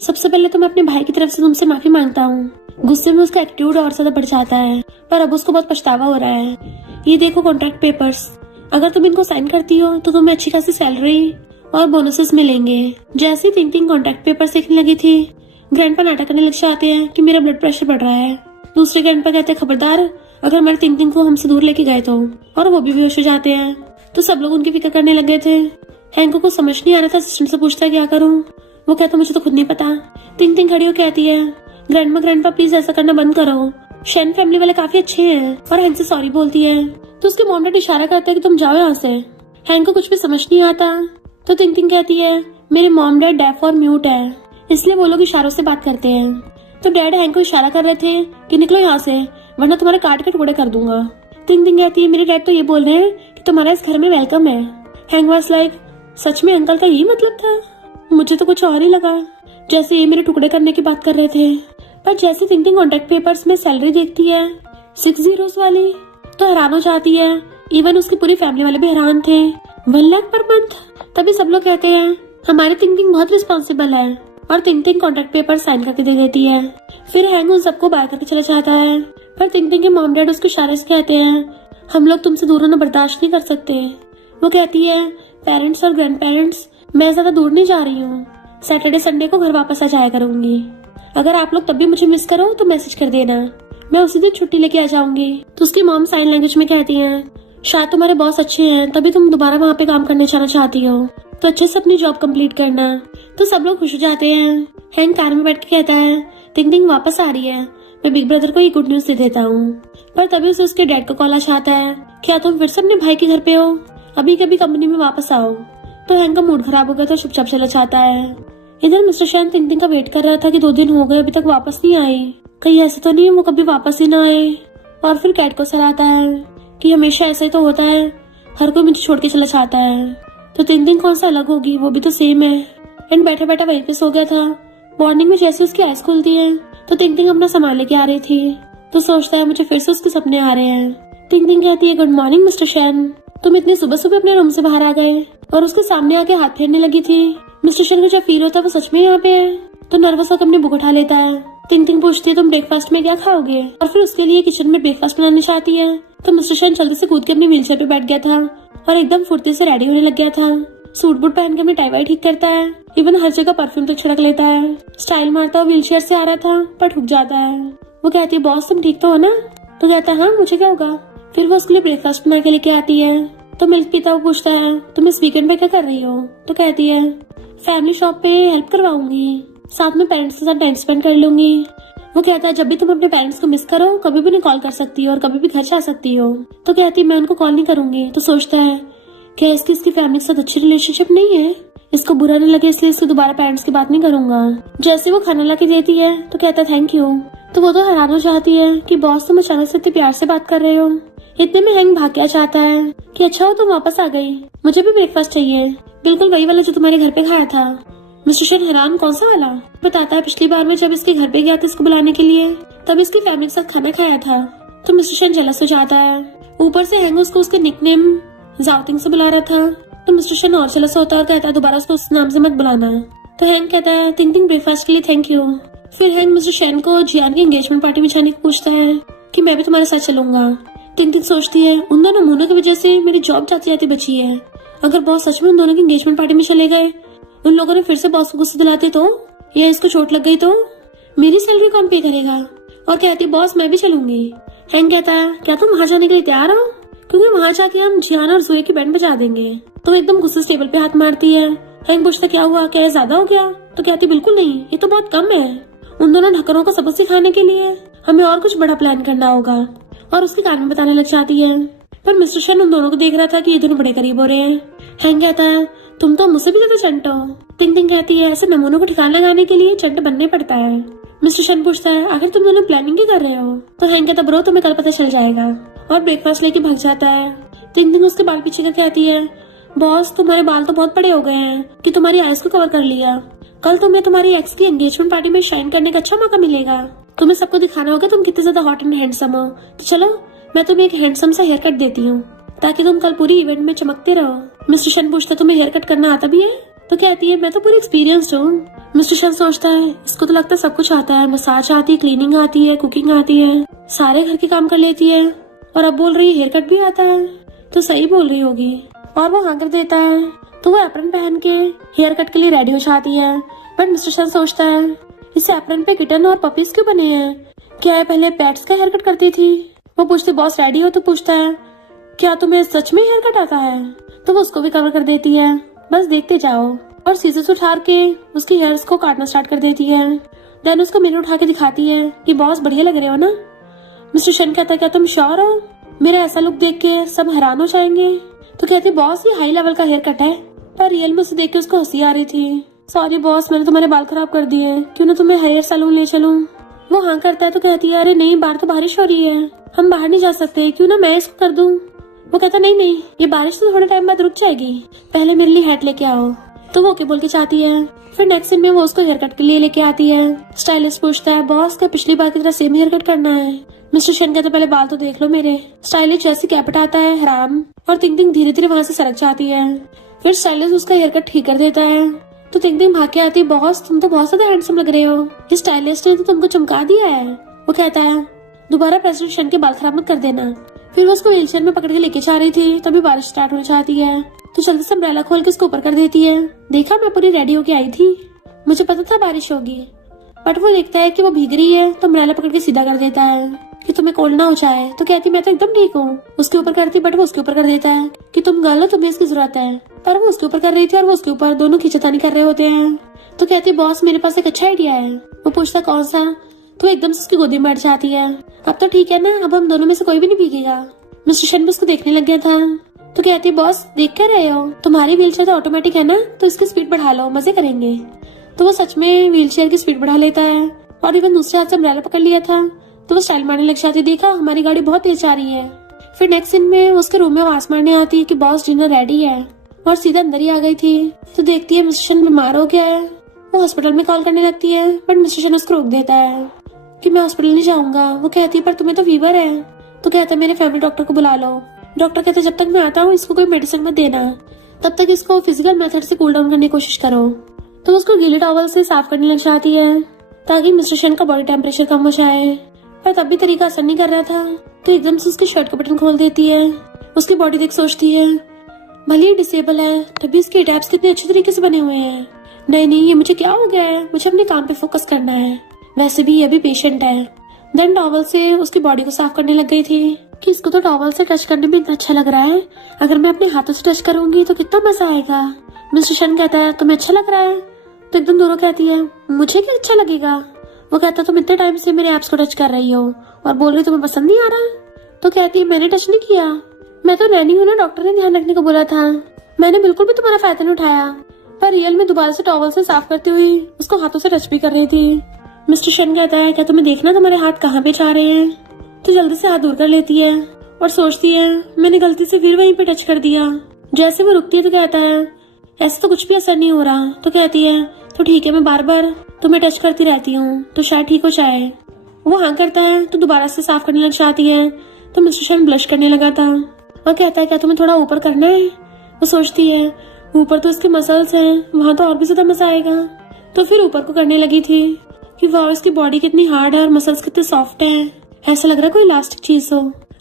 सबसे पहले तो मैं अपने भाई की तरफ से तुमसे माफी मांगता हूँ। गुस्से में उसका एटीट्यूड और ज्यादा बढ़ जाता है, पर अब उसको बहुत पछतावा हो रहा है। ये देखो कॉन्ट्रैक्ट पेपर्स, अगर तुम इनको साइन करती हो तो तुम्हें अच्छी खासी सैलरी और बोनसेस मिलेंगे। जैसे तिंग तिंग कॉन्ट्रैक्ट पेपर देखने लगी थी, ग्रैंडपा नाटक करने लग जाते हैं कि मेरा ब्लड प्रेशर बढ़ रहा है। दूसरे ग्रैंडपा कहते हैं, खबरदार अगर हमारे तिंग तिंग को हमसे दूर लेके गए तो, और वो भी बेहोश हो जाते हैं। तो सब लोग उनकी फिक्र करने लग गए थे। हैंक को समझ नहीं आ रहा था, असिस्टेंट से पूछता है क्या करूं। वो कहता मुझे तो खुद नहीं पता। तिंग तिंग खड़ी हो कहती है, ग्रैंडपा प्लीज ऐसा करना बंद करो, शैन फैमिली वाले काफी अच्छे हैं, और हैंक से सॉरी बोलती है। तो उसके मॉम डैड इशारा करते हैं कि तुम जाओ यहाँ से। हैंक को कुछ भी समझ नहीं आता, तो तिंग तिंग कहती है, मेरे मॉम डैड डेफ और म्यूट है, इसलिए वो लोग इशारों से बात करते हैं। तो डैड हैंक को इशारा कर रहे थे कि निकलो यहाँ से, वरना तुम्हारे काट के टुकड़े कर दूंगा। तिंग तिंग कहती है, मेरे डैड तो ये बोल रहे हैं कि तुम्हारा इस घर में वेलकम है। हैंक वाज लाइक, सच में अंकल का यही मतलब था? मुझे तो कुछ और ही लगा, जैसे ये मेरे टुकड़े करने की बात कर रहे थे। पर जैसे तिंग तिंग कॉन्ट्रैक्ट पेपर्स में सैलरी देखती है 6 zeros वाली, तो हैरान हो जाती है। इवन उसकी पूरी फैमिली वाले भी हैरान थे, 1 लाख पर मंथ। तभी सब लोग कहते हैं, हमारी तिंग तिंग बहुत रिस्पॉन्सिबल है, और तिंग तिंग कॉन्ट्रैक्ट पेपर साइन करके दे देती है। फिर हैंग उन सबको बाय करके चला जाता है, पर तिंग तिंग के मॉम डैड उसके इशारे से कहते हैं, हम लोग तुमसे दूर होना बर्दाश्त नहीं कर सकते। वो कहती है, पेरेंट्स और ग्रैंड पेरेंट्स, मैं ज्यादा दूर नहीं जा रही हूँ, सैटरडे संडे को घर वापस आ जाया करूंगी। अगर आप लोग तब भी मुझे मिस करो तो मैसेज कर देना, मैं उसी दिन छुट्टी लेके आ जाऊंगी। तो उसकी मॉम साइन लैंग्वेज में कहती है, शायद तुम्हारे बॉस अच्छे हैं तभी तुम दोबारा वहाँ पे काम करने जाना चाहती हो, तो अच्छे से अपनी जॉब कंप्लीट करना। तो सब लोग खुश हो जाते हैं। हैंक कार में बैठ के कहता है, तिंग तिंग वापस आ रही है, मैं बिग ब्रदर को ये गुड न्यूज दे देता हूँ। पर तभी उसे उसके डैड को कॉल आ जाता है, क्या तुम फिर से अपने भाई के घर पे हो, अभी कभी कंपनी में वापस आओ। तो हैंक का मूड खराब हो गया तो चुपचाप चला जाता है। इधर मिस्टर शैन तिंग तिंग का वेट कर रहा था कि 2 दिन हो गए अभी तक वापस नहीं आई, कहीं ऐसा तो नहीं है वो कभी वापस ही ना आए। और फिर कैट को सलाहता है कि हमेशा ऐसा ही तो होता है, हर कोई मुझे छोड़ के चला जाता है, तो तिंग तिंग कौन सा अलग होगी, वो भी तो सेम है। एंड बैठा बैठा वहीं पे सो गया था। मॉर्निंग में जैसे उसकी आइज खुलती है तो तिंग तिंग अपना सामान लेके आ रही थी, तो सोचता है मुझे फिर से उसके सपने आ रहे हैं। तिंग तिंग कहती है, गुड मॉर्निंग मिस्टर शैन, तुम इतने सुबह सुबह अपने रूम से बाहर आ गए, और उसके सामने आके हाथ फेरने लगी थी। मिस्टर शैन को जब फील होता है वो सच में यहाँ पे है, तो नर्वस होकर अपनी बुक उठा लेता है। तिंग तिंग पूछती है, तुम ब्रेकफास्ट में क्या खाओगे, और फिर उसके लिए किचन में ब्रेकफास्ट बनाने चाहती है। तो मिस्टर शैन जल्दी से कूद के अपनी व्हीलचेयर पे बैठ गया था और एकदम फुर्ती से रेडी होने लग गया था। सूट बूट पहन के अपनी टाई वाई ठीक करता है, इवन हर जगह परफ्यूम तक छिड़क लेता है। स्टाइल मारता हुआ व्हीलचेयर से आ रहा था पर ठुक जाता है। वो कहती है, बॉस तुम ठीक तो हो ना? तो कहता है, हाँ मुझे क्या होगा। फिर वो उसके लिए ब्रेकफास्ट बना के लेके आती है। तो मिल्क पीता हुआ पूछता है, तुम इस वीकेंड पे क्या कर रही हो? तो कहती है, फैमिली शॉप पे हेल्प करवाऊंगी, साथ में पेरेंट्स के साथ टाइम स्पेंड कर लूंगी। वो कहता है, जब भी तुम अपने पेरेंट्स को मिस करो कभी भी उन्हें कॉल कर सकती हो और कभी भी घर जा सकती हो। तो कहती है, मैं उनको कॉल नहीं करूंगी। तो सोचता है, क्या इसकी फैमिली के साथ अच्छी रिलेशनशिप नहीं है, इसको बुरा नहीं लगे इसलिए इसको दोबारा पेरेंट्स की बात नहीं करूंगा। जैसे वो खाना ला के देती है तो कहता है थैंक यू। तो वो तो हैरान हो जाती है कि बॉस तुम अचानक से इतने प्यार से बात कर रहे हो। इतने में हैंक भाग के चाहता है कि अच्छा हो तुम वापस आ गई, मुझे भी ब्रेकफास्ट चाहिए, बिल्कुल वही वाला जो तुम्हारे घर पे खाया था। मिस्टर शन हैरान कौन सा वाला? बताता है पिछली बार में जब इसके घर पे गया था इसको बुलाने के लिए तब इसकी फैमिली के साथ खाना खाया था। तो मिस्टर शन जेलस हो जाता है। ऊपर से हैंग उसको उसके निकनेम जाओतिंग से बुला रहा था तो मिस्टर शन और जेलस होता है और कहता है दोबारा उसको उस नाम से मत बुलाना। तो हैंग कहता है थिंकिंग ब्रेकफास्ट के लिए थैंक यू। फिर हैंग मिस्टर शन को जियान की एंगेजमेंट पार्टी में जाने को पूछता है कि मैं भी तुम्हारे साथ चलूंगा। टिंटिंग सोचती है उन दोनों मुन्नों की वजह से मेरी जॉब जाती जाती बची है। अगर बॉस सच में उन दोनों की एंगेजमेंट पार्टी में चले गए, उन लोगों ने फिर से बॉस को गुस्सा दिलाते तो, या इसको चोट लग गई तो मेरी सैलरी कौन पे करेगा? और कहती बॉस मैं भी चलूंगी। हैंग कहता है क्या तुम वहाँ जाने के लिए तैयार हो? क्योंकि वहाँ जाके हम जियान और जोए की बैंड बजा देंगे। तो एकदम गुस्से से टेबल पे हाथ मारती है। हैंग पूछता क्या हुआ, क्या ज्यादा हो गया? तो कहती बिल्कुल नहीं, ये तो बहुत कम है। उन दोनों ढक्कनों को सबक सिखाने के लिए हमें और कुछ बड़ा प्लान करना होगा। और उसके कान में बताने लग जाती है। पर मिस्टर शन उन दोनों को देख रहा था कि ये दोनों बड़े करीब हो रहे हैं। हैंग कहता है तुम तो मुझसे भी ज्यादा चंट हो। टिंग कहती है ऐसे नमूनों को ठिकाना लगाने के लिए चंट बनने पड़ता है। मिस्टर शन पूछता है आखिर तुम दोनों प्लानिंग ही कर रहे हो? तो हैंग कहता ब्रो तुम्हें कल पता चल जाएगा। और ब्रेकफास्ट लेके भाग जाता है। टिंग उसके बाल पीछे कर कहती है बॉस तुम्हारे बाल तो बहुत बड़े हो गए हैं कि तुम्हारी आईज को कवर कर लिया। कल तुम्हें तुम्हारी एक्स की एंगेजमेंट पार्टी में शाइन करने का अच्छा मौका मिलेगा। तुम्हें सबको दिखाना होगा तुम कितने ज्यादा हॉट एंड हैंडसम हो। तो चलो मैं तुम्हें एक हैंडसम सा हेयर कट देती हूँ ताकि तुम कल पूरी इवेंट में चमकते रहो। मिस्टर शन पूछता तुम्हें हेयर कट करना आता भी है? तो कहती है मैं तो पूरी एक्सपीरियंस्ड हूँ। मिस्टर शन सोचता है इसको तो लगता है सब कुछ आता है, मसाज आती है, क्लीनिंग आती है, कुकिंग आती है, सारे घर के काम कर लेती है और अब बोल रही है हेयर कट भी आता है, तो सही बोल रही होगी। और वो हाँ कर देता है। तो वो एप्रन पहन के हेयर कट के लिए रेडी हो जाती है। बट मिस्टर शन सोचता है इस एप्रन पे किटन और पपीज क्यों बने हैं? क्या है पहले पेट्स का हेयर कट करती थी? वो पूछती बॉस रेडी हो? तो पूछता है क्या तुम्हें सच में हेयर कट आता है? तो वो उसको भी कवर कर देती है। बस देखते जाओ। और सीजर्स उठा के उसकी हेयर्स को काटना स्टार्ट कर देती है। देन उसको मिरर उठा के दिखाती है कि बॉस बढ़िया लग रहे हो ना। मिस्टर शन कहता है क्या तुम श्योर हो? मेरा ऐसा लुक देख के सब हैरान हो जाएंगे। तो कहती बॉस ये हाई लेवल का हेयर कट है। पर रियल में उसे देख के उसको हंसी आ रही थी। सॉरी बॉस मैंने तुम्हारे बाल खराब कर दिए, क्यों ना तुम्हें हेयर सैलून ले चलूं? वो हाँ करता है। तो कहती है अरे नहीं बाहर तो बारिश हो रही है, हम बाहर नहीं जा सकते, क्यों ना मैं इसको कर दूं? वो कहता नहीं नहीं ये बारिश तो थोड़े टाइम बाद रुक जाएगी, पहले मेरे लिए हैट लेके आओ। तो वो ओके बोल के चाहती है। फिर नेक्स्ट सीन में वो उसको हेयर कट के लिए लेके आती है। स्टाइलिस्ट पूछता है बॉस क्या पिछली बार की तरह सेम हेयर कट करना है? मिस्टर शन कहता पहले बाल तो देख लो मेरे। स्टाइलिस्ट जैसे कैप हटाता है हराम और तिंग धीरे धीरे वहाँ से सरक जाती है। फिर स्टाइलिस्ट उसका हेयर कट ठीक कर देता है। तो तिंग भाग के आती बॉस तुम तो बहुत ज्यादा हैंडसम लग रहे हो, इस स्टाइलिस्ट ने तो तुमको चमका दिया है। वो कहता है दोबारा प्रेसिडेंट शन के बाल खराब मत कर देना। फिर वो उसको व्हीलचेयर में पकड़ के लेके जा रही थी तभी बारिश स्टार्ट हो जाती है। तो जल्दी से अम्ब्रेला खोल के उसको ऊपर कर देती है। देखा मैं पूरी रेडी होके आई थी, मुझे पता था बारिश होगी। बट वो देखता है कि वो भीग रही है तो अम्ब्रेला पकड़ के सीधा कर देता है कि तुम्हें कोल्ड ना हो जाए। तो कहती मैं तो एकदम ठीक हूँ। उसके ऊपर करती बट वो उसके ऊपर कर देता है कि तुम गर्ल हो तुम्हें इसकी जरूरत है। पर वो उसके ऊपर कर रही थी और वो उसके ऊपर, दोनों खींचतानी कर रहे होते हैं। तो कहती बॉस मेरे पास एक अच्छा आइडिया है। वो पूछता कौन सा? तो एकदम से उसकी गोदी में बैठ जाती है। अब तो ठीक है ना, अब हम दोनों में से कोई भी नहीं भीगेगा। मिस्टर शन भी उसको देखने लग गया था। तो कहती बॉस देख कर रहे हो, तुम्हारी व्हीलचेयर तो ऑटोमेटिक है ना, तो इसकी स्पीड बढ़ा लो, मजे करेंगे। तो वो सच में व्हीलचेयर की स्पीड बढ़ा लेता है और इवन दूसरे हाथ से अम्ब्रेला पकड़ लिया था। तो वो स्टाइल मारने लग जाती, देखा हमारी गाड़ी बहुत तेज जा रही है। फिर नेक्स्ट सीन में उसके रूम में आवाज मारने आती है कि बॉस डिनर रेडी है और सीधा अंदर ही आ गई थी। तो देखती है मिस्टर शन बीमार हो गया है। वो हॉस्पिटल में कॉल करने लगती है बट मिस्टर शन उसको रोक देता है कि मैं हॉस्पिटल नहीं जाऊंगा। वो कहती है पर तुम्हें तो फीवर है। तो कहता है मेरे फैमिली डॉक्टर को बुला लो। डॉक्टर कहते जब तक मैं आता हूँ इसको कोई मेडिसिन मत देना, तब तक इसको फिजिकल मेथड से कूल डाउन करने की कोशिश करो। तो उसको गीले टॉवल से साफ करने लग जाती है ताकि मिस्टर शन का बॉडी टेम्परेचर कम हो जाए। पर तब भी तरीका असर नहीं कर रहा था। तो एकदम से उसके शर्ट का बटन खोल देती है। उसकी बॉडी देख सोचती है भले ही डिसेबल है तभी इसके टैब्स कितने अच्छे तरीके से बने हुए हैं। नहीं नहीं ये मुझे क्या हो गया है, मुझे अपने काम पे फोकस करना है, वैसे भी ये भी पेशेंट है। देन टॉवल से उसकी बॉडी को साफ करने लग गई थी कि इसको तो टॉवल से टच करने में इतना अच्छा लग रहा है, अगर मैं अपने हाथों से टच करूंगी तो कितना मजा आएगा। मिस्टर शन कहता है तुम्हें अच्छा लग रहा है? तो एकदम दोनों कहती है मुझे क्या अच्छा लगेगा। वो कहता तुम इतने टाइम से मेरे एप्स को टच कर रही हो और बोल रही तुम्हें पसंद नहीं आ रहा। तो कहती है मैंने टच नहीं किया, मैं तो नैनी हूँ ना, डॉक्टर ने ध्यान रखने को बोला था, मैंने बिल्कुल भी तुम्हारा फायदा नहीं उठाया। पर रियल में दोबारा से टॉवल से साफ करती हुई उसको हाथों से टच भी कर रही थी। मिस्टर शन कहता है, क्या तुम्हें देखना तुम्हारे हाथ कहाँ पे जा रहे हैं? तो जल्दी से हाथ दूर कर लेती है और सोचती है मैंने गलती से फिर वहीं पे टच कर दिया। जैसे वो रुकती है तो कहता है ऐसा तो कुछ भी असर नहीं हो रहा। तो कहती है तो ठीक है, मैं बार बार तुम्हें टच करती रहती हूँ तो शायद ठीक हो जाए। वो हाँ करता है तो दोबारा से साफ करने लग जाती है। तो मिस्टर शन ब्लश करने लगा था और कहता है क्या तुम्हें थोड़ा ऊपर करना है? वो सोचती है ऊपर तो इसके मसल्स हैं, वहां तो और भी ज्यादा मजा आएगा। तो फिर ऊपर को करने लगी थी कि वाह इसकी बॉडी कितनी हार्ड है और मसल्स कितने सॉफ्ट है, ऐसा लग रहा है कोई इलास्टिक चीज हो।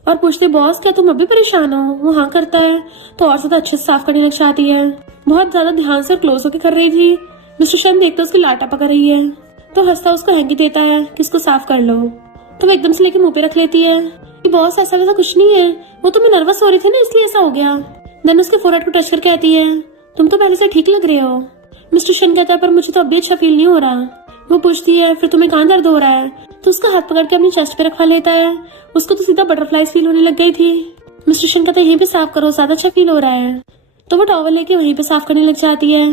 और पूछते बॉस क्या तुम अभी परेशान हो? वो हाँ करता है तो और ज्यादा अच्छे से साफ करने लग जाती है। बहुत ज्यादा ध्यान से क्लोज होकर कर रही थी। मिस्टर शन देखते उसकी लाटा पकड़ रही है तो हंसता उसको हैंकी देता है कि इसको साफ कर लो। तो वो एकदम से लेके मुंह पे रख लेती है कि बॉस ऐसा वैसा कुछ नहीं है, वो तो मैं नर्वस हो रही थी ना इसलिए ऐसा हो गया। देन उसके फोरहेड को टच करके कहती है तुम तो पहले से ठीक लग रहे हो। मिस्टर शन कहता है पर मुझे तो अब भी अच्छा फील नहीं हो रहा। वो पूछती है फिर तुम्हें कहाँ दर्द हो रहा है? तो उसका हाथ पकड़ के अपनी चेस्ट पे रखवा लेता है। उसको तो सीधा बटरफ्लाईज फील होने लग गई थी। मिस्टर शन कहता है यहीं पे साफ करो, ज्यादा अच्छा फील हो रहा है। तो वो टॉवल लेके वहीं पे साफ करने लग जाती है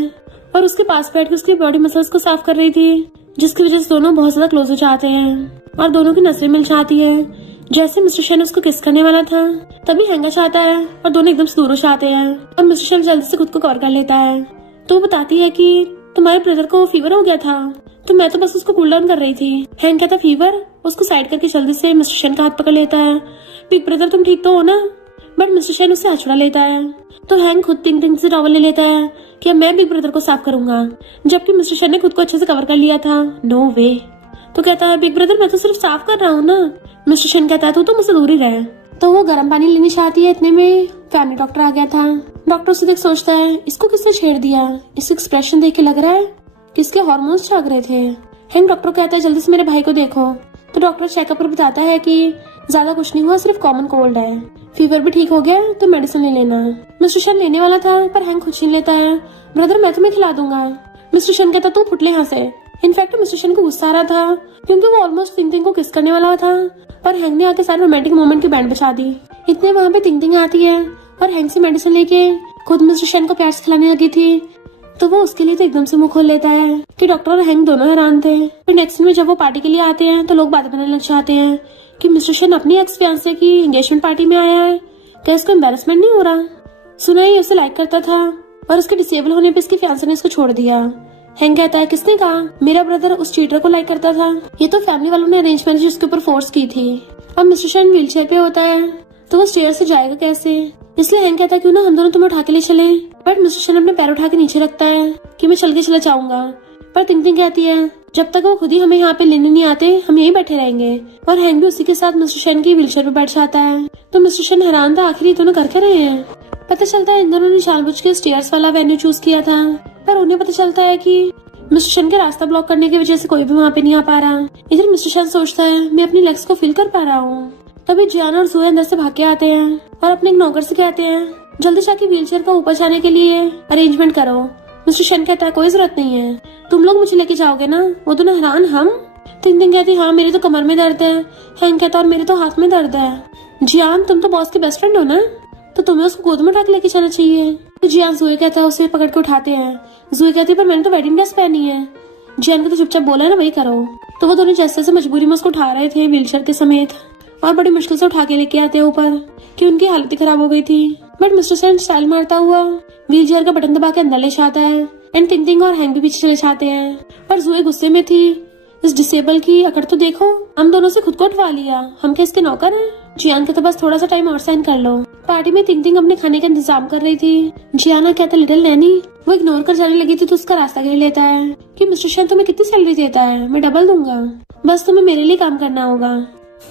और उसके पास बैठ के उसकी बॉडी मसल्स को साफ कर रही थी, जिसकी वजह से दोनों बहुत ज्यादा क्लोज हो जाते हैं और दोनों की नजरें मिल जाती है। जैसे मिस्टर शन उसको किस करने वाला था तभी हैंगा चाहता है और दोनों एकदम से दूर हो जाते हैं और मिस्टर शन जल्दी से खुद को कवर कर लेता है। तो वो बताती है कि तुम्हारे ब्रदर को फीवर हो गया था तो मैं तो बस उसको कूल डाउन कर रही थी। हैंग कहता फीवर? उसको साइड करके जल्दी से मिस्टर शन का हाथ पकड़ लेता है। बिग ब्रदर तुम ठीक तो हो ना? बट मिस्टर शन उससे हाथ छुड़ा लेता है। तो हैंग खुद टिंग से टॉवल ले लेता है कि अब मैं बिग ब्रदर को साफ करूंगा, जबकि मिस्टर शन ने खुद को अच्छे से कवर कर लिया था। नो वे। तो कहता है बिग ब्रदर मैं तो सिर्फ साफ कर रहा हूँ ना। मिस्टर शन कहता है तू तो मुझसे दूर ही रहे। तो वो गर्म पानी लेने चाहती है, इतने में फैमिली डॉक्टर आ गया था। डॉक्टर उसे देख सोचता है इसको किसने छेड़ दिया, इस एक्सप्रेशन देख के लग रहा है कि इसके हार्मोन्स जाग रहे थे। हैंग डॉक्टर कहता है जल्दी से मेरे भाई को देखो। तो डॉक्टर चेकअप पर बताता है कि ज्यादा कुछ नहीं हुआ, सिर्फ कॉमन कोल्ड है, फीवर भी ठीक हो गया तो मेडिसिन ले लेना। मिस्टर शन लेने वाला था पर हैंग खुद छीन लेता है। ब्रदर मैं तुम्हें खिला दूंगा। मिस्टर शन कहता तू फुट ले यहाँ से। इनफैक्ट मिस्टर शन को गुस्सा आ रहा था क्योंकि वो ऑलमोस्ट तिंग को किस करने वाला था पर हैंग ने आके सारे रोमांटिक मोमेंट की बैंड बचा दी। इतने वहाँ पे तिंग आती है और हैंग से मेडिसिन लेके खुद मिस्टर शन को प्यार से खिलाने लगी थी। तो वो उसके लिए तो एकदम से मुंह खोल लेता है कि डॉक्टर और हैंग दोनों हैरान थे। फिर नेक्स्ट में जब वो पार्टी के लिए आते हैं तो लोग बातें बनाने लग जाते हैं कि मिस्टर शन अपनी एक्स फियांसे की एंगेजमेंट पार्टी में आया है, क्या इसको एम्बेरसमेंट नहीं हो रहा? सुना ही उसे लाइक करता था और उसके डिसेबल होने पे इसके फियांसे ने इसको छोड़ दिया। हैंग कहता है किसने कहा? मेरा ब्रदर उस चीटर को लाइक करता था, ये तो फैमिली वालों ने अरेंज मैरिज उसके ऊपर फोर्स की थी। अब मिस्टर शन व्हील चेयर पे होता है तो वो स्टेयर से जाएगा कैसे, इसलिए हैंग कहता है क्यों ना हम दोनों तुम्हें उठा के ले चले। बट मिस्टर शन अपने पैर उठा के नीचे रखता है कि मैं चल के चला जाऊंगा। पर तिंग कहती है जब तक वो खुद ही हमें यहाँ पे लेने नहीं आते हम यहीं बैठे रहेंगे। और हैंग भी उसी के साथ मिस्टर शन की व्हीलचेयर पे बैठ जाता है। तो मिस्टर शन हैरान था आखिर ये दोनों कर क्या रहे हैं। पता चलता है इन दोनों ने जानबूझ के स्टेयर्स वाला वेन्यू चूज किया था, पर उन्हें पता चलता है कि मिस्टर शन के रास्ता ब्लॉक करने की वजह से कोई भी वहाँ पे नहीं आ पा रहा। इधर मिस्टर शन सोचता है मैं अपनी लेग्स को फील कर पा रहा हूँ। तभी जियान और ज़ोए अंदर से भाग के आते हैं और अपने एक नौकर से कहते हैं जल्दी जाके व्हीलचेयर का ऊपर जाने के लिए अरेंजमेंट करो। मिस्टर शन कहता है कोई जरूरत नहीं है, तुम लोग मुझे लेके जाओगे ना। वो दोनों हैरान हम। तिंग कहती हाँ मेरी तो कमर में दर्द है। हैंग कहता और मेरे तो हाथ में दर्द है। जियान तुम तो बॉस के बेस्ट फ्रेंड हो ना, तो तुम्हें उसको गोद में उठा के लेके जाना चाहिए। तो जियान ज़ोए कहता है उसे पकड़ के उठाते हैं। ज़ोए कहती है पर मैंने तो वेडिंग ड्रेस पहनी है। जियान को तो चुपचाप बोला है ना वही करो। तो वो दोनों जैसे मजबूरी में उसको उठा रहे थे व्हीलचेयर के समेत और बड़ी मुश्किल से उठा के लेके आते हैं ऊपर कि उनकी हालत ही खराब हो गई थी। बट मिस्टर शन स्टाइल मारता हुआ व्हीलचेयर का बटन दबा के अंदर ले जाता है एंड तिंग और हैंग भी पीछे चले जाते हैं। पर ज़ोए गुस्से में थी इस डिसेबल की अकड़ तो देखो, हम दोनों से खुद को उठवा लिया, हम क्या इसके नौकर हैं? जियान कहता बस थोड़ा सा टाइम और साइन कर लो। पार्टी में तिंग अपने खाने का इंतजाम कर रही थी। जियाना कहता लिटिल नैनी। वो इग्नोर कर जाने लगी थी तो उसका रास्ता घेर लेता है कि मिस्टर शन तुम्हें कितनी सैलरी देता है, मैं डबल दूंगा, बस तुम्हें मेरे लिए काम करना होगा।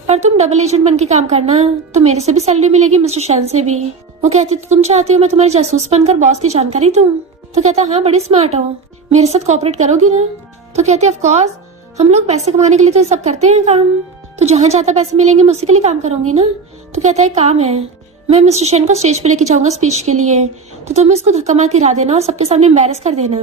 पर तुम डबल एजेंट बन के काम करना तो मेरे से भी सैलरी मिलेगी, मिस्टर शन से भी। वो कहती तो तुम चाहती हो मैं तुम्हारी जासूस बनकर बॉस की जानकारी दूं? तो कहता हाँ बड़ी स्मार्ट हो, मेरे साथ कोऑपरेट करोगी ना? तो कहती ऑफ कोर्स, हम लोग पैसे कमाने के लिए तो सब करते हैं काम, तो जहाँ ज्यादा पैसे मिलेंगे मैं उसी के लिए काम करूंगी ना। तो कहता है काम है, मैं मिस्टर शन को स्टेज पे लेके जाऊंगा स्पीच के लिए, तो तुम इसको धक्का मार के गिरा देना और सबके सामने एम्बैरेस कर देना।